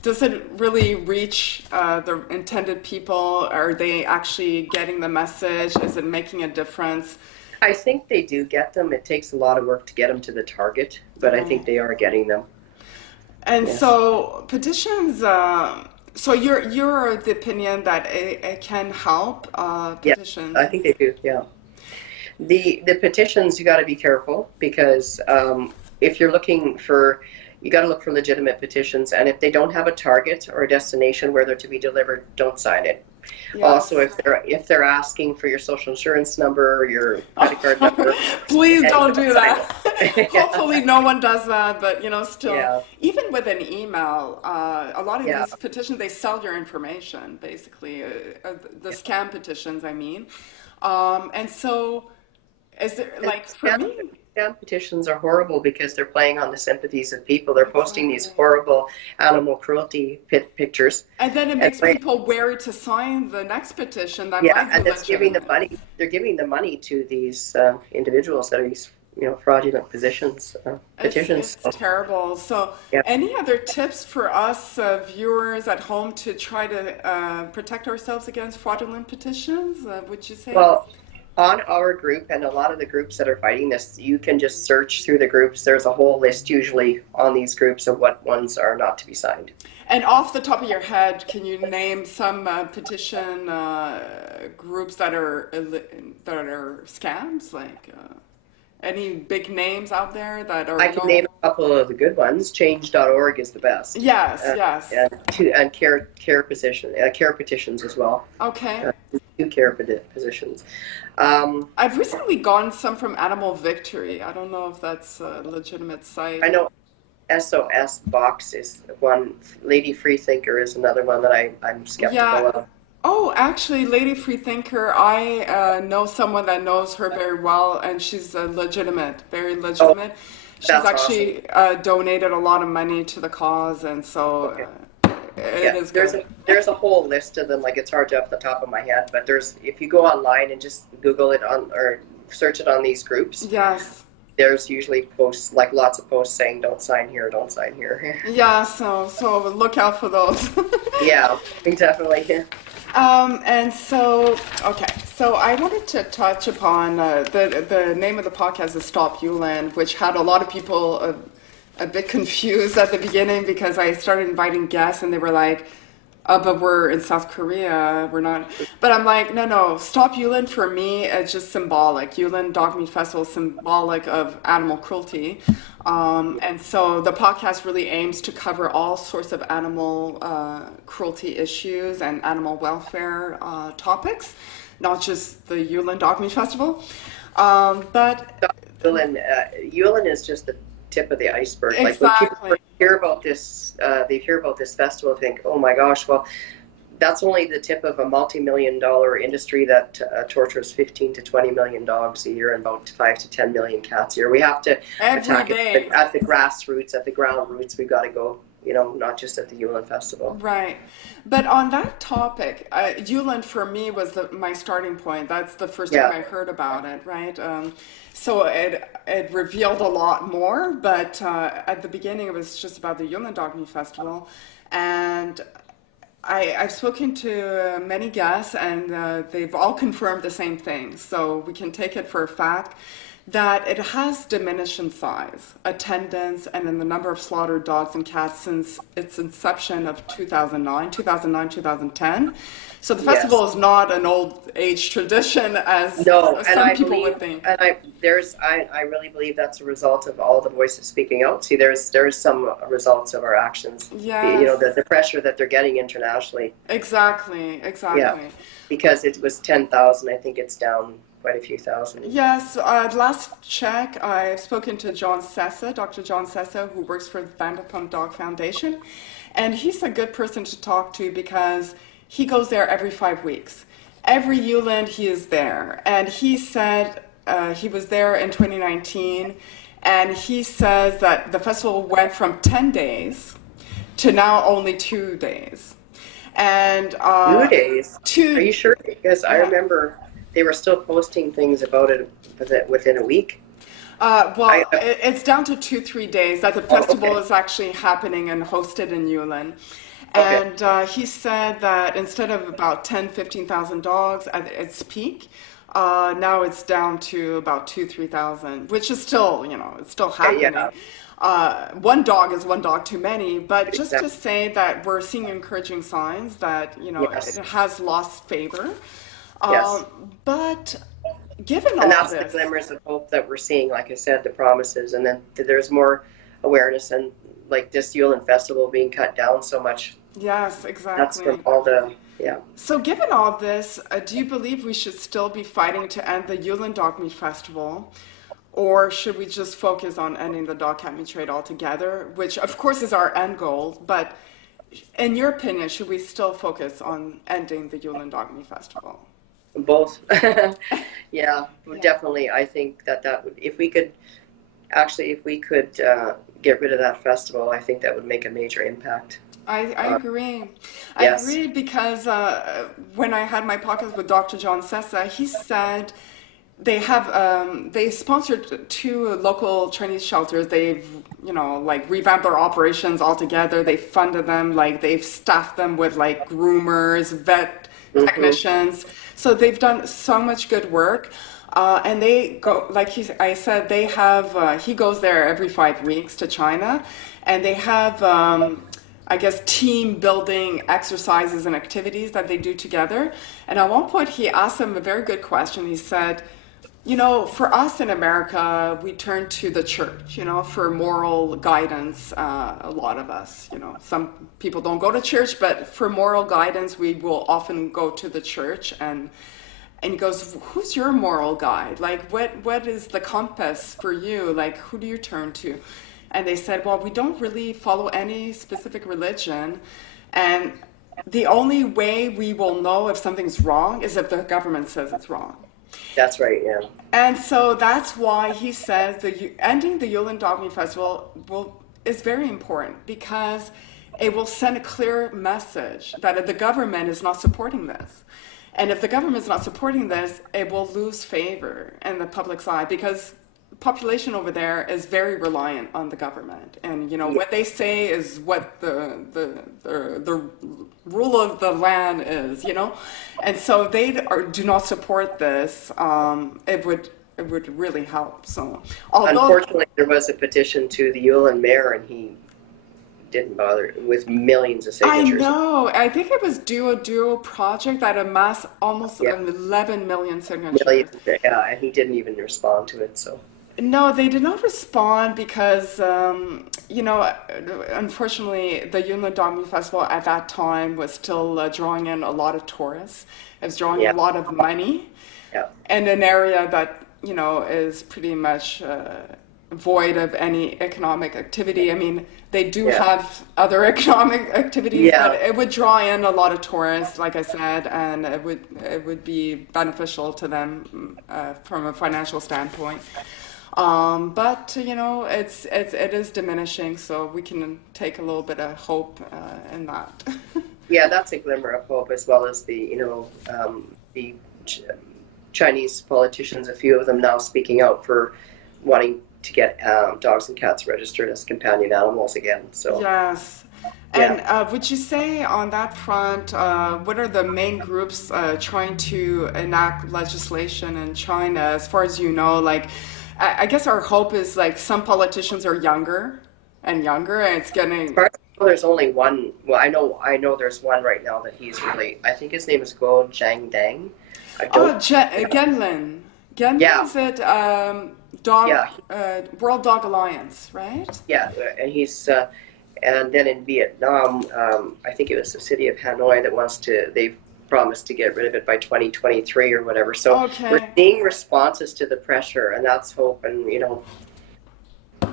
does it really reach the intended people? Are they actually getting the message? Is it making a difference? I think they do get them. It takes a lot of work to get them to the target, but I think they are getting them. And Yes. so petitions, so you're of the opinion that it can help petitions? I think they do, yeah. The petitions, you got to be careful because if you're looking for, you got to look for legitimate petitions, and if they don't have a target or a destination where they're to be delivered, don't sign it. Yes. Also, if they're asking for your social insurance number or your credit card number, please don't do that. Yeah. Hopefully no one does that, but still, Yeah. even with an email, a lot of Yeah. these petitions, they sell your information, basically, the scam petitions, I mean. And so, is there, like, for me? Scam petitions are horrible because they're playing on the sympathies of people. They're posting these horrible animal cruelty pictures. And then it makes like, people wary to sign the next petition that yeah, might be and that's giving the legitimate. money. They're giving the money to these individuals that are these, fraudulent petitions. It's terrible. So, Yeah. any other tips for us viewers at home to try to protect ourselves against fraudulent petitions? Would you say? Well, on our group and a lot of the groups that are fighting this, you can just search through the groups. There's a whole list usually on these groups of what ones are not to be signed. And off the top of your head, can you name some petition groups that are scams? Like any big names out there that are? I can name a couple of the good ones. Change.org is the best. Yes, yes. And care petitions as well. Okay. 2 care petitions. I've recently gotten some from Animal Victory. I don't know if that's a legitimate site. I know SOS Box is one. Lady Freethinker is another one that I'm skeptical of. Oh, actually, Lady Freethinker, I know someone that knows her very well, and she's legitimate, very legitimate. She's actually donated a lot of money to the cause, and so it is good. There's a whole list of them. Like, it's hard to off the top of my head, but if you go online and just Google it or search it on these groups. Yes. There's usually posts, like lots of posts saying don't sign here, don't sign here. Yeah, so look out for those. Yeah, definitely. And so, okay, so I wanted to touch upon the name of the podcast is Stop Yulin, which had a lot of people a bit confused at the beginning because I started inviting guests and they were like, but we're in South Korea, we're not. But I'm like, no, Stop Yulin for me is just symbolic. Yulin Dog Meat Festival is symbolic of animal cruelty. And so the podcast really aims to cover all sorts of animal cruelty issues and animal welfare topics, not just the Yulin Dog Meat Festival. But Yulin is just the tip of the iceberg. Exactly. Like, when people hear about this, they hear about this festival, think, oh my gosh, well, that's only the tip of a multi-million-dollar industry that tortures 15 to 20 million dogs a year and about 5 to 10 million cats a year. We have to attack it at the grassroots, at the ground roots. We've got to go, not just at the Yulin Festival. Right. But on that topic, Yulin for me was my starting point. That's the first time I heard about it, right? So it revealed a lot more, but at the beginning it was just about the Yulin Dog Meat Festival. And I've spoken to many guests, and they've all confirmed the same thing. So we can take it for a fact that it has diminished in size, attendance, and in the number of slaughtered dogs and cats since its inception of 2009, 2010. So the festival is not an old age tradition as some people would think. And I really believe that's a result of all the voices speaking out. See, there's some results of our actions. Yes. You know, the pressure that they're getting internationally. Exactly. Yeah, because it was 10,000. I think it's down quite a few thousand. Yes, last check, I've spoken to John Sessa, Dr. John Sessa, who works for the Vanderpump Dog Foundation, and he's a good person to talk to because he goes there every 5 weeks. Every Yulin he is there, and he said he was there in 2019, and he says that the festival went from 10 days to now only 2 days. And 2 days? Are you sure? Because I remember they were still posting things about it within a week. It's down to 2-3 days that the festival is actually happening and hosted in Yulin. And he said that instead of about 15,000 dogs at its peak, now it's down to about 2,000-3,000, which is still, it's still happening. One dog is one dog too many, but just to say that we're seeing encouraging signs that, it has lost favor. But given all that's this, the glimmers of hope that we're seeing, like I said, the promises, and then there's more awareness, and like this Yulin festival being cut down so much. Yes, exactly. That's from all the, So given all this, do you believe we should still be fighting to end the Yulin Dog Meat Festival? Or should we just focus on ending the dog cat meat trade altogether, which of course is our end goal, but in your opinion, should we still focus on ending the Yulin Dog Meat Festival? Both. Definitely. I think that would, if we could get rid of that festival, I think that would make a major impact. I agree. I agree because when I had my podcast with Dr. John Sessa, he said they sponsored 2 local Chinese shelters. They've, revamped their operations altogether. They funded them, they've staffed them with groomers, vet technicians. So they've done so much good work. And they go, I said, they have, he goes there every 5 weeks to China, and they have, team building exercises and activities that they do together. And at one point he asked them a very good question. He said, for us in America, we turn to the church, for moral guidance, a lot of us, some people don't go to church, but for moral guidance, we will often go to the church. And he goes, who's your moral guide? What is the compass for you? Who do you turn to? And they said, well, we don't really follow any specific religion. And the only way we will know if something's wrong is if the government says it's wrong. That's right, yeah. And so that's why he says ending the Yulin Dog Meat Festival is very important, because it will send a clear message that the government is not supporting this. And if the government is not supporting this, it will lose favor in the public's eye, because the population over there is very reliant on the government. And, what they say is what the rule of the land is, And so they do not support this. It would really help. So, unfortunately, there was a petition to the Yulin mayor, and he didn't bother with millions of signatures. I know. I think it was Duo Project that amassed almost 11 million signatures. And he didn't even respond to it. So. No, they did not respond because, unfortunately, the Yulin Dog Meat Festival at that time was still drawing in a lot of tourists. It was drawing a lot of money in an area that, is pretty much void of any economic activity. I mean, they do have other economic activities, but it would draw in a lot of tourists, like I said, and it would be beneficial to them from a financial standpoint. But it is diminishing, so we can take a little bit of hope in that. That's a glimmer of hope, as well as the Chinese politicians, a few of them now speaking out for wanting to get dogs and cats registered as companion animals again. So yes, And would you say on that front, what are the main groups trying to enact legislation in China, as far as you know? Like, I guess our hope is like some politicians are younger and younger, and it's getting. Well, there's only one. Well, I know there's one right now that he's really. I think his name is 𝐂𝐀𝐓𝐒. Genlin. Genlin, Yeah. is it World Dog Alliance, right? Yeah, and he's. And then in Vietnam, I think it was the city of Hanoi that wants to. They've promised to get rid of it by 2023 or whatever. So we're seeing responses to the pressure, and that's hope. And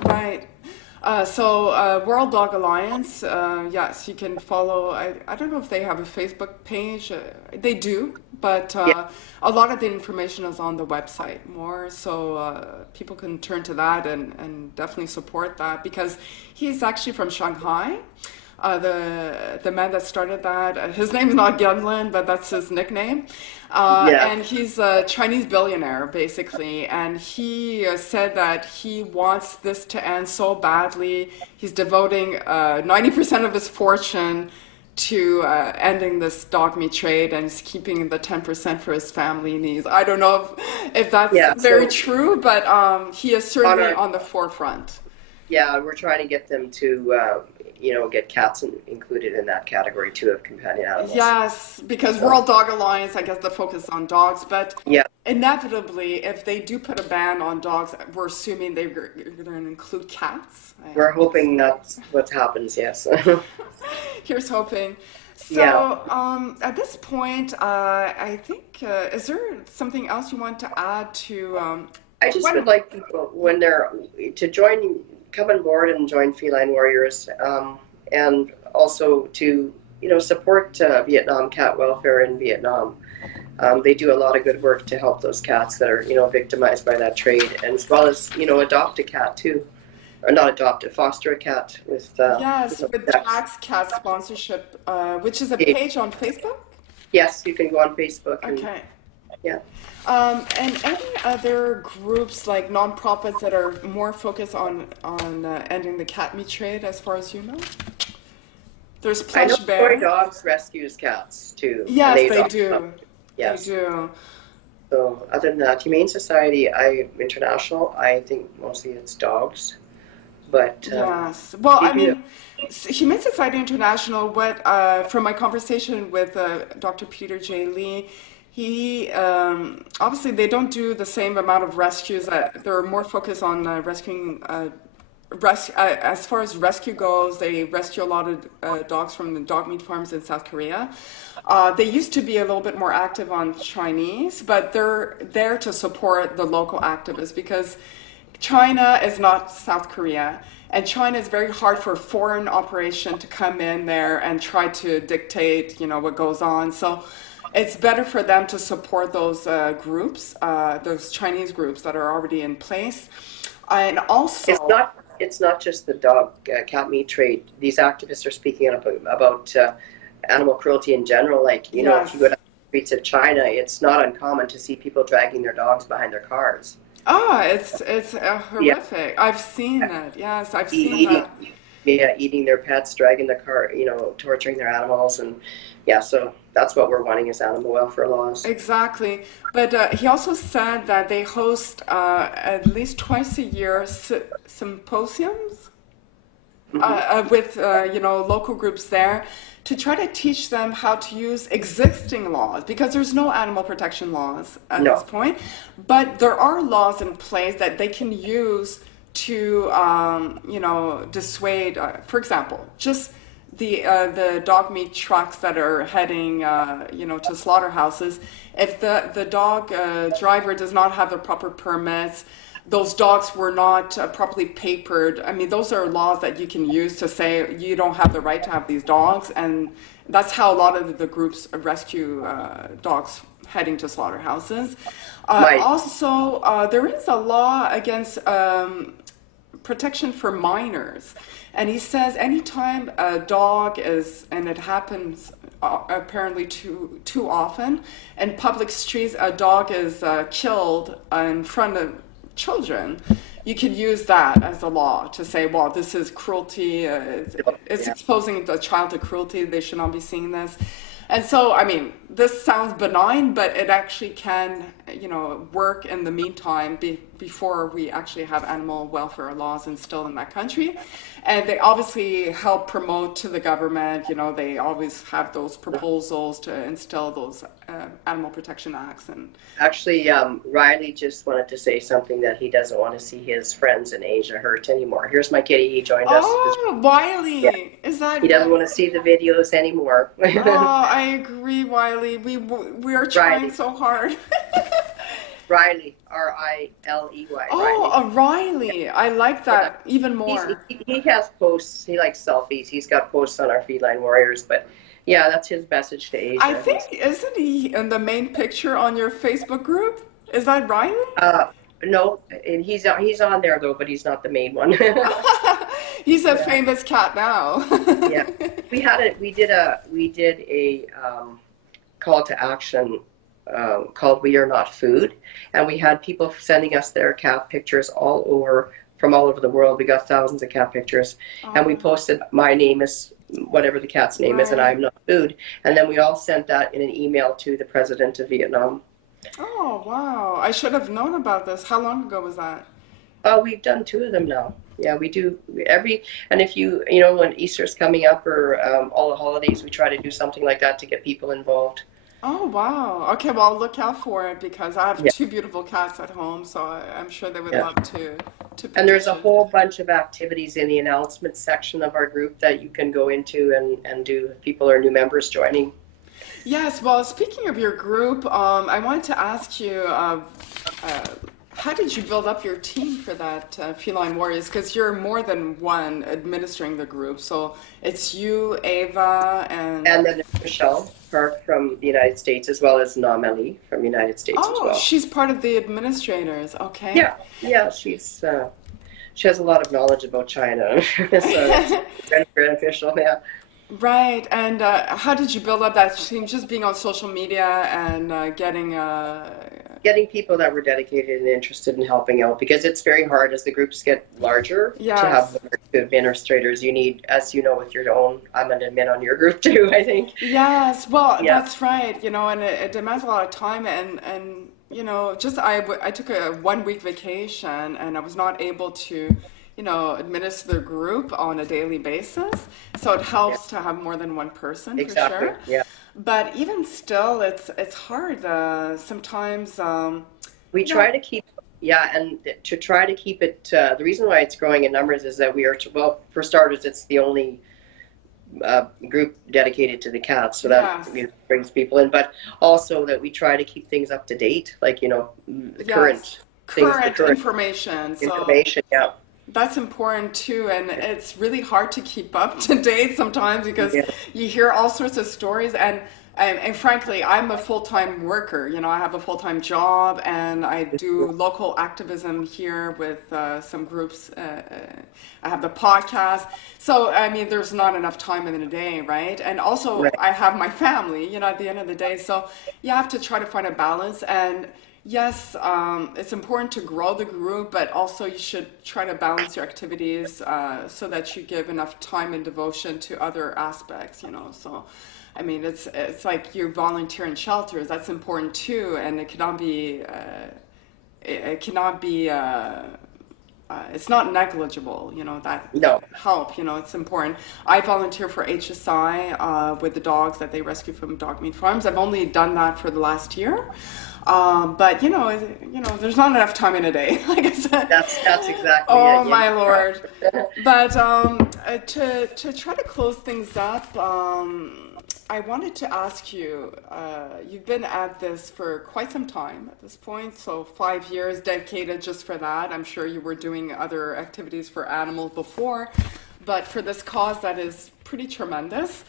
Right. So World Dog Alliance, yes, you can follow. I don't know if they have a Facebook page. They do, but a lot of the information is on the website more, so people can turn to that and definitely support that, because he's actually from Shanghai. The man that started that, his name's not Genlin, but that's his nickname. And he's a Chinese billionaire, basically. And he said that he wants this to end so badly. He's devoting 90% of his fortune to ending this dog meat trade, and he's keeping the 10% for his family needs. I don't know if that's very true, but he is certainly on the forefront. Yeah, we're trying to get them to, get cats included in that category too of companion animals. Yes, because World Dog Alliance, I guess the focus on dogs, but inevitably, if they do put a ban on dogs, we're assuming they're going to include cats. We're hoping that's what happens, yes. Here's hoping. So at this point, I think, is there something else you want to add to... I just would like people, when they're, to come on board and join Feline Warriors, and also to, support Vietnam cat welfare in Vietnam. They do a lot of good work to help those cats that are, victimized by that trade, and as well as, adopt a cat too. Or not adopt it, foster a cat with... yes, with Jack's Cat Sponsorship, which is a page on Facebook? Yes, you can go on Facebook. Okay. Yeah. And any other groups, like nonprofits, that are more focused on ending the cat meat trade, as far as you know? There's Plush Bear. Toy Dogs rescues cats too. Yes, they do. Yes. They do. So other than that, Humane Society, International, I think mostly it's dogs. But yes. Well, I mean, Humane Society International, from my conversation with Dr. Peter J. Lee, he obviously they don't do the same amount of rescues. They're more focused on rescuing. As far as rescue goes, they rescue a lot of dogs from the dog meat farms in South Korea. They used to be a little bit more active on Chinese, but they're there to support the local activists, because China is not South Korea, and China is very hard for a foreign operation to come in there and try to dictate, what goes on. So it's better for them to support those groups, those Chinese groups that are already in place. And also, it's not just the dog cat meat trade. These activists are speaking about animal cruelty in general. Like, if you go down the streets of China, it's not uncommon to see people dragging their dogs behind their cars. It's horrific. Yeah. I've seen it. Yes, I've seen that. Yeah, eating their pets, dragging their car, torturing their animals, and so that's what we're wanting is animal welfare laws. Exactly. But he also said that they host at least twice a year symposiums with local groups there, to try to teach them how to use existing laws, because there's no animal protection laws at this point, but there are laws in place that they can use to, dissuade, for example, just the dog meat trucks that are heading, to slaughterhouses. If the dog driver does not have the proper permits, those dogs were not properly papered. I mean, those are laws that you can use to say you don't have the right to have these dogs, and that's how a lot of the groups rescue dogs heading to slaughterhouses. Also, there is a law against protection for minors, and he says anytime a dog is, and it happens apparently too often, in public streets, a dog is killed in front of children, you could use that as a law to say, well, this is cruelty, it's exposing the child to cruelty, they should not be seeing this. And so, I mean, this sounds benign, but it actually can, you know, work in the meantime before we actually have animal welfare laws instilled in that country. And they obviously help promote to the government, you know, they always have those proposals to instill those animal protection acts. And actually, Riley just wanted to say something, that he doesn't want to see his friends in Asia hurt anymore. Here's my kitty, he joined us. Oh, Wiley, yeah. Is that? He doesn't want to see the videos anymore. Oh, I agree, Wiley. We are trying Riley. So hard. Riley, R-I-L-E-Y. Oh, Riley. Yeah. I like that even more. He has posts. He likes selfies. He's got posts on our Feline Warriors. But yeah, that's his message to Asia. I think, isn't he in the main picture on your Facebook group? Is that Riley? No, and he's on there though, but he's not the main one. He's a famous cat now. Yeah, we did a call to action called "We Are Not Food," and we had people sending us their cat pictures from all over the world. We got thousands of cat pictures, and we posted, "My name is whatever the cat's name is, and I'm not food." And then we all sent that in an email to the president of Vietnam. Oh wow! I should have known about this. How long ago was that? We've done 2 of them now. Yeah, we do and if you know, when Easter's coming up or all the holidays, we try to do something like that to get people involved. Oh wow! Okay, well I'll look out for it because I have 2 beautiful cats at home, so I'm sure they would love to. And there's a whole bunch of activities in the announcements section of our group that you can go into and do if people are new members joining. Yes, well, speaking of your group, I wanted to ask you, how did you build up your team for that Feline Warriors? Because you're more than one administering the group. So it's you, Ava, and then Michelle Park from the United States, as well as ࿼ from the United States as well. Oh, she's part of the administrators. Okay. Yeah, she has a lot of knowledge about China, so it's very beneficial. Yeah. Right, and how did you build up that team? Just being on social media and getting people that were dedicated and interested in helping out, because it's very hard as the groups get larger to have the administrators. You need, as you know, with your own, I'm an admin on your group too, I think. Yes, well, that's right, you know, and it demands a lot of time and you know, just I took a 1-week vacation and I was not able to, you know, administer the group on a daily basis. So it helps to have more than one person, for sure. Yeah. But even still, it's hard. Sometimes we try to keep, and to try to keep it. The reason why it's growing in numbers is that we are, well, for starters, it's the only group dedicated to the cats, so that brings people in. But also that we try to keep things up to date, like, you know, current information. Information, That's important too, and it's really hard to keep up to date sometimes because you hear all sorts of stories, and frankly, I'm a full-time worker. You know, I have a full-time job, and I do local activism here with some groups. I have the podcast, so I mean, there's not enough time in the day, right? And also, I have my family. You know, at the end of the day, so you have to try to find a balance. And yes, it's important to grow the group, but also you should try to balance your activities so that you give enough time and devotion to other aspects, you know. So, I mean, it's like you volunteer in shelters. That's important too, and it cannot be, it's not negligible, you know, that help, you know, it's important. I volunteer for HSI with the dogs that they rescue from dog meat farms. I've only done that for the last year. But you know, there's not enough time in a day. Like I said, that's exactly. Oh my Lord! But to try to close things up, I wanted to ask you. You've been at this for quite some time at this point, so 5 years dedicated just for that. I'm sure you were doing other activities for animals before, but for this cause that is pretty tremendous.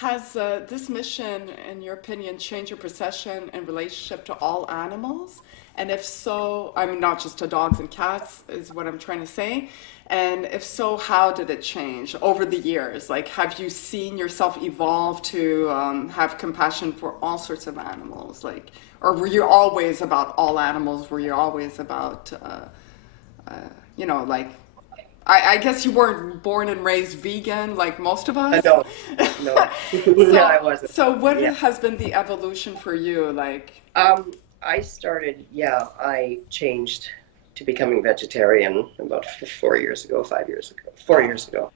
Has this mission, in your opinion, changed your perception in relationship to all animals? And if so, I mean, not just to dogs and cats is what I'm trying to say. And if so, how did it change over the years? Like, have you seen yourself evolve to have compassion for all sorts of animals? Like, or were you always about all animals? Were you always about, you know, like, I guess you weren't born and raised vegan like most of us? No, no, no, I wasn't. So what has been the evolution for you? Like, I started, I changed to becoming vegetarian about 4 years ago, 5 years ago, 4 years ago.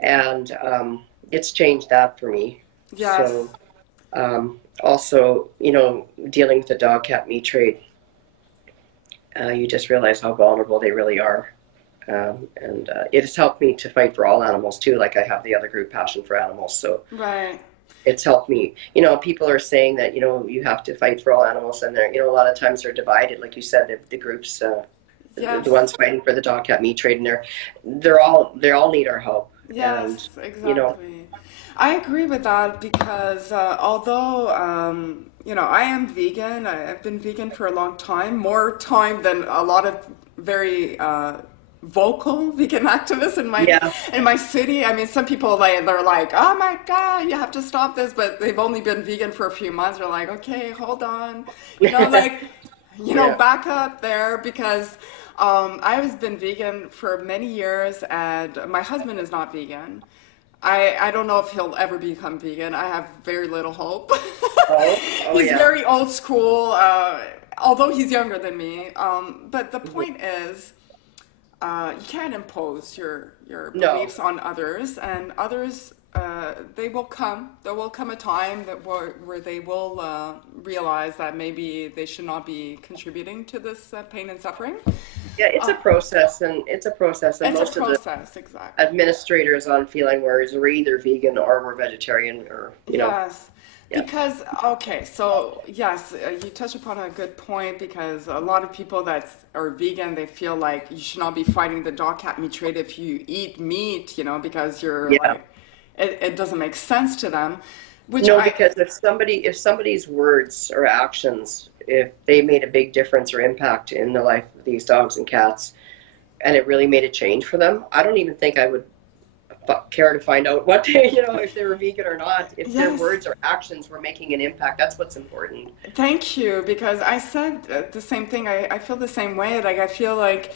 And it's changed that for me. yes. So also, you know, dealing with the dog-cat meat trade, you just realize how vulnerable they really are. And it has helped me to fight for all animals too. Like I have the other group, Passion for Animals. So Right. it's helped me. You know, people are saying that, you know, you have to fight for all animals, and they're, you know, a lot of times they're divided. Like you said, the groups, Yes. the ones fighting for the dog-cat meat trade, and they all need our help. Yes, And, exactly. you know, I agree with that because although, you know, I am vegan, I've been vegan for a long time, more time than a lot of very vocal vegan activists in my city. I mean, some people they're like, oh my God, you have to stop this, but they've only been vegan for a few months. They're like, okay, hold on, you know, like, you know, back up there because I've been vegan for many years, and my husband is not vegan. I don't know if he'll ever become vegan. I have very little hope. He's very old school, although he's younger than me. But the point is, you can't impose your beliefs on others, and others, there will come a time that where they will realize that maybe they should not be contributing to this pain and suffering. Yeah, it's a process, and most exactly. of the administrators on Feline Warriors were either vegan or were vegetarian, or you know. Yes. Because, okay, so yes, you touch upon a good point, because a lot of people that are vegan, they feel like you should not be fighting the dog-cat meat trade if you eat meat, you know, because you're like, it doesn't make sense to them. Because if somebody's words or actions, if they made a big difference or impact in the life of these dogs and cats, and it really made a change for them, I don't even think I would care to find out what they, you know, if they were vegan or not. If their words or actions were making an impact, that's what's important. Thank you, because I said the same thing. I feel the same way. Like, I feel like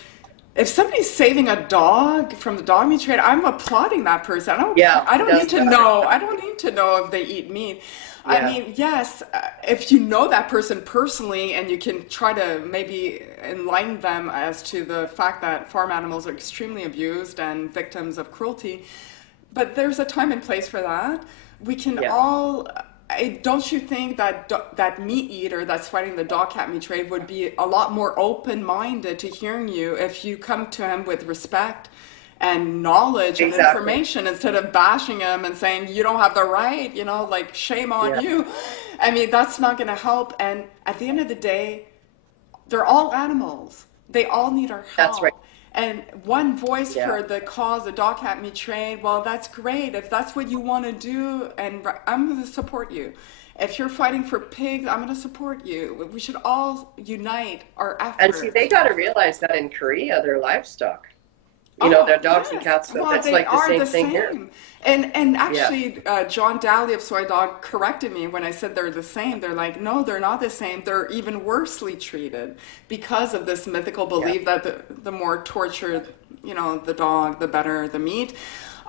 if somebody's saving a dog from the dog meat trade, I'm applauding that person. I don't need to know. I don't need to know if they eat meat. Yeah. I mean, yes, if you know that person personally and you can try to maybe enlighten them as to the fact that farm animals are extremely abused and victims of cruelty, but there's a time and place for that. We can all, don't you think that that meat eater that's fighting the dog-cat meat trade would be a lot more open-minded to hearing you if you come to him with respect and knowledge and information, instead of bashing him and saying, you don't have the right, you know, like, shame on you. I mean, that's not going to help. And at the end of the day, they're all animals. They all need our help. That's right. And one voice for the cause, the dog-cat meat trade, well, that's great. If that's what you want to do, and I'm going to support you. If you're fighting for pigs, I'm going to support you. We should all unite our efforts. And see, they got to realize that in Korea, they're livestock. You know, they're dogs and cats, so that's like the same thing here. And actually, John Daly of Soy Dog corrected me when I said they're the same. They're like, no, they're not the same. They're even worsely treated because of this mythical belief that the more tortured, you know, the dog, the better the meat.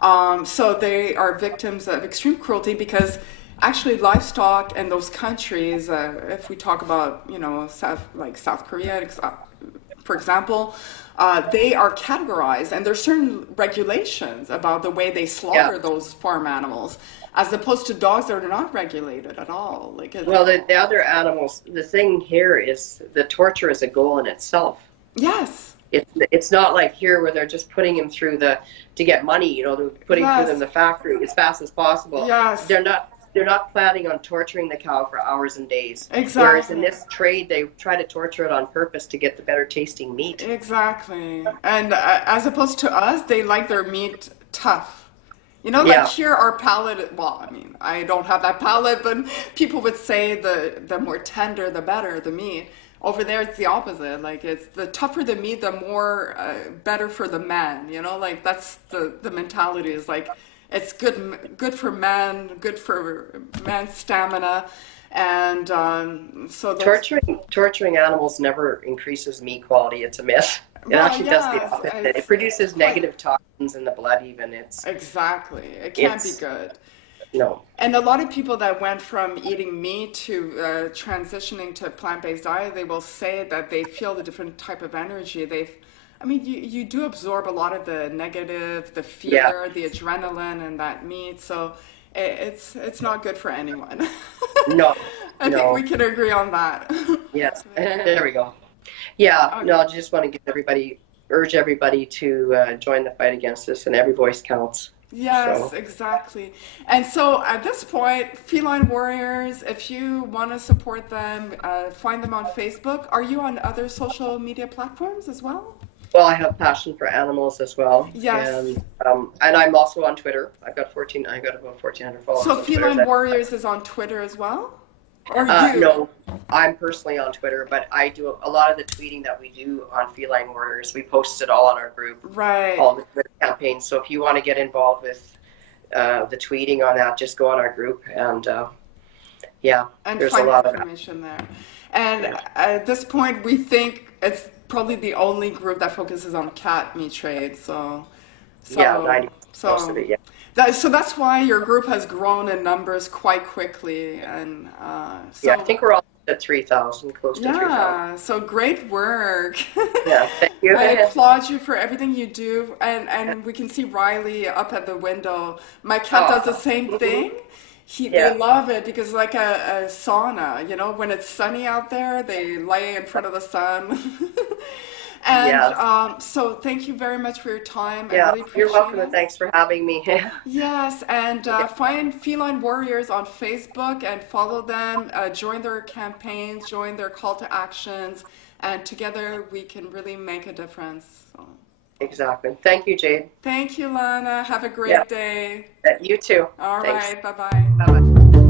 So they are victims of extreme cruelty, because actually livestock in those countries, if we talk about, you know, South Korea, for example, they are categorized, and there's certain regulations about the way they slaughter those farm animals, as opposed to dogs that are not regulated at all. Like, well, the other animals, the thing here is the torture is a goal in itself. Yes. It's not like here where they're just putting him through to get money, you know, they're putting through them the factory as fast as possible. Yes. They're not planning on torturing the cow for hours and days. Exactly. Whereas in this trade, they try to torture it on purpose to get the better tasting meat. Exactly. And as opposed to us, they like their meat tough. You know, Yeah. like here our palate, well, I mean, I don't have that palate, but people would say the more tender, the better, the meat. Over there, it's the opposite. Like, it's the tougher the meat, the more better for the man. You know, like that's the mentality is like, it's good for men, good for man's stamina. And so torturing animals never increases meat quality. It's a myth. It Well, actually does the yes, opposite. it's It produces quite- negative toxins in the blood. Even it's exactly, it can't be It's- good. no. And a lot of people that went from eating meat to transitioning to a plant-based diet, they will say that they feel the different type of energy. I mean, you do absorb a lot of the negative, the fear, the adrenaline, and that meat. So it's not good for anyone. No. I think we can agree on that. Yes. There we go. Yeah. No, I just want to urge everybody to join the fight against this, and every voice counts. Yes, So- exactly. And so at this point, Feline Warriors, if you want to support them, find them on Facebook. Are you on other social media platforms as well? Well, I have passion for animals as well. Yes. And I'm also on Twitter. I got about 1,400 followers. So on Twitter. Feline Warriors is on Twitter as well? Or you? No, I'm personally on Twitter, but I do a lot of the tweeting that we do on Feline Warriors. We post it all on our group, Right. all the Twitter campaigns. So if you want to get involved with the tweeting on that, just go on our group, and And there's a find lot of information there. And at this point, we think it's probably the only group that focuses on cat meat trade. So 90% most of it. Yeah. So that's why your group has grown in numbers quite quickly, and I think we're all at 3,000, close to 3,000. yeah. So great work. Yeah, thank you. I applaud you for everything you do, and we can see Riley up at the window. My cat does the same thing. They love it because it's like a sauna. You know, when it's sunny out there, they lay in front of the sun. And so thank you very much for your time. I really appreciate you're welcome, it. and thanks for having me. Yes, and find Feline Warriors on Facebook and follow them. Join their campaigns, join their call to actions, and together we can really make a difference. So. Exactly. Thank you, Jade. Thank you, Lana. Have a great day. You too. All Thanks. right. Bye-bye. Bye-bye.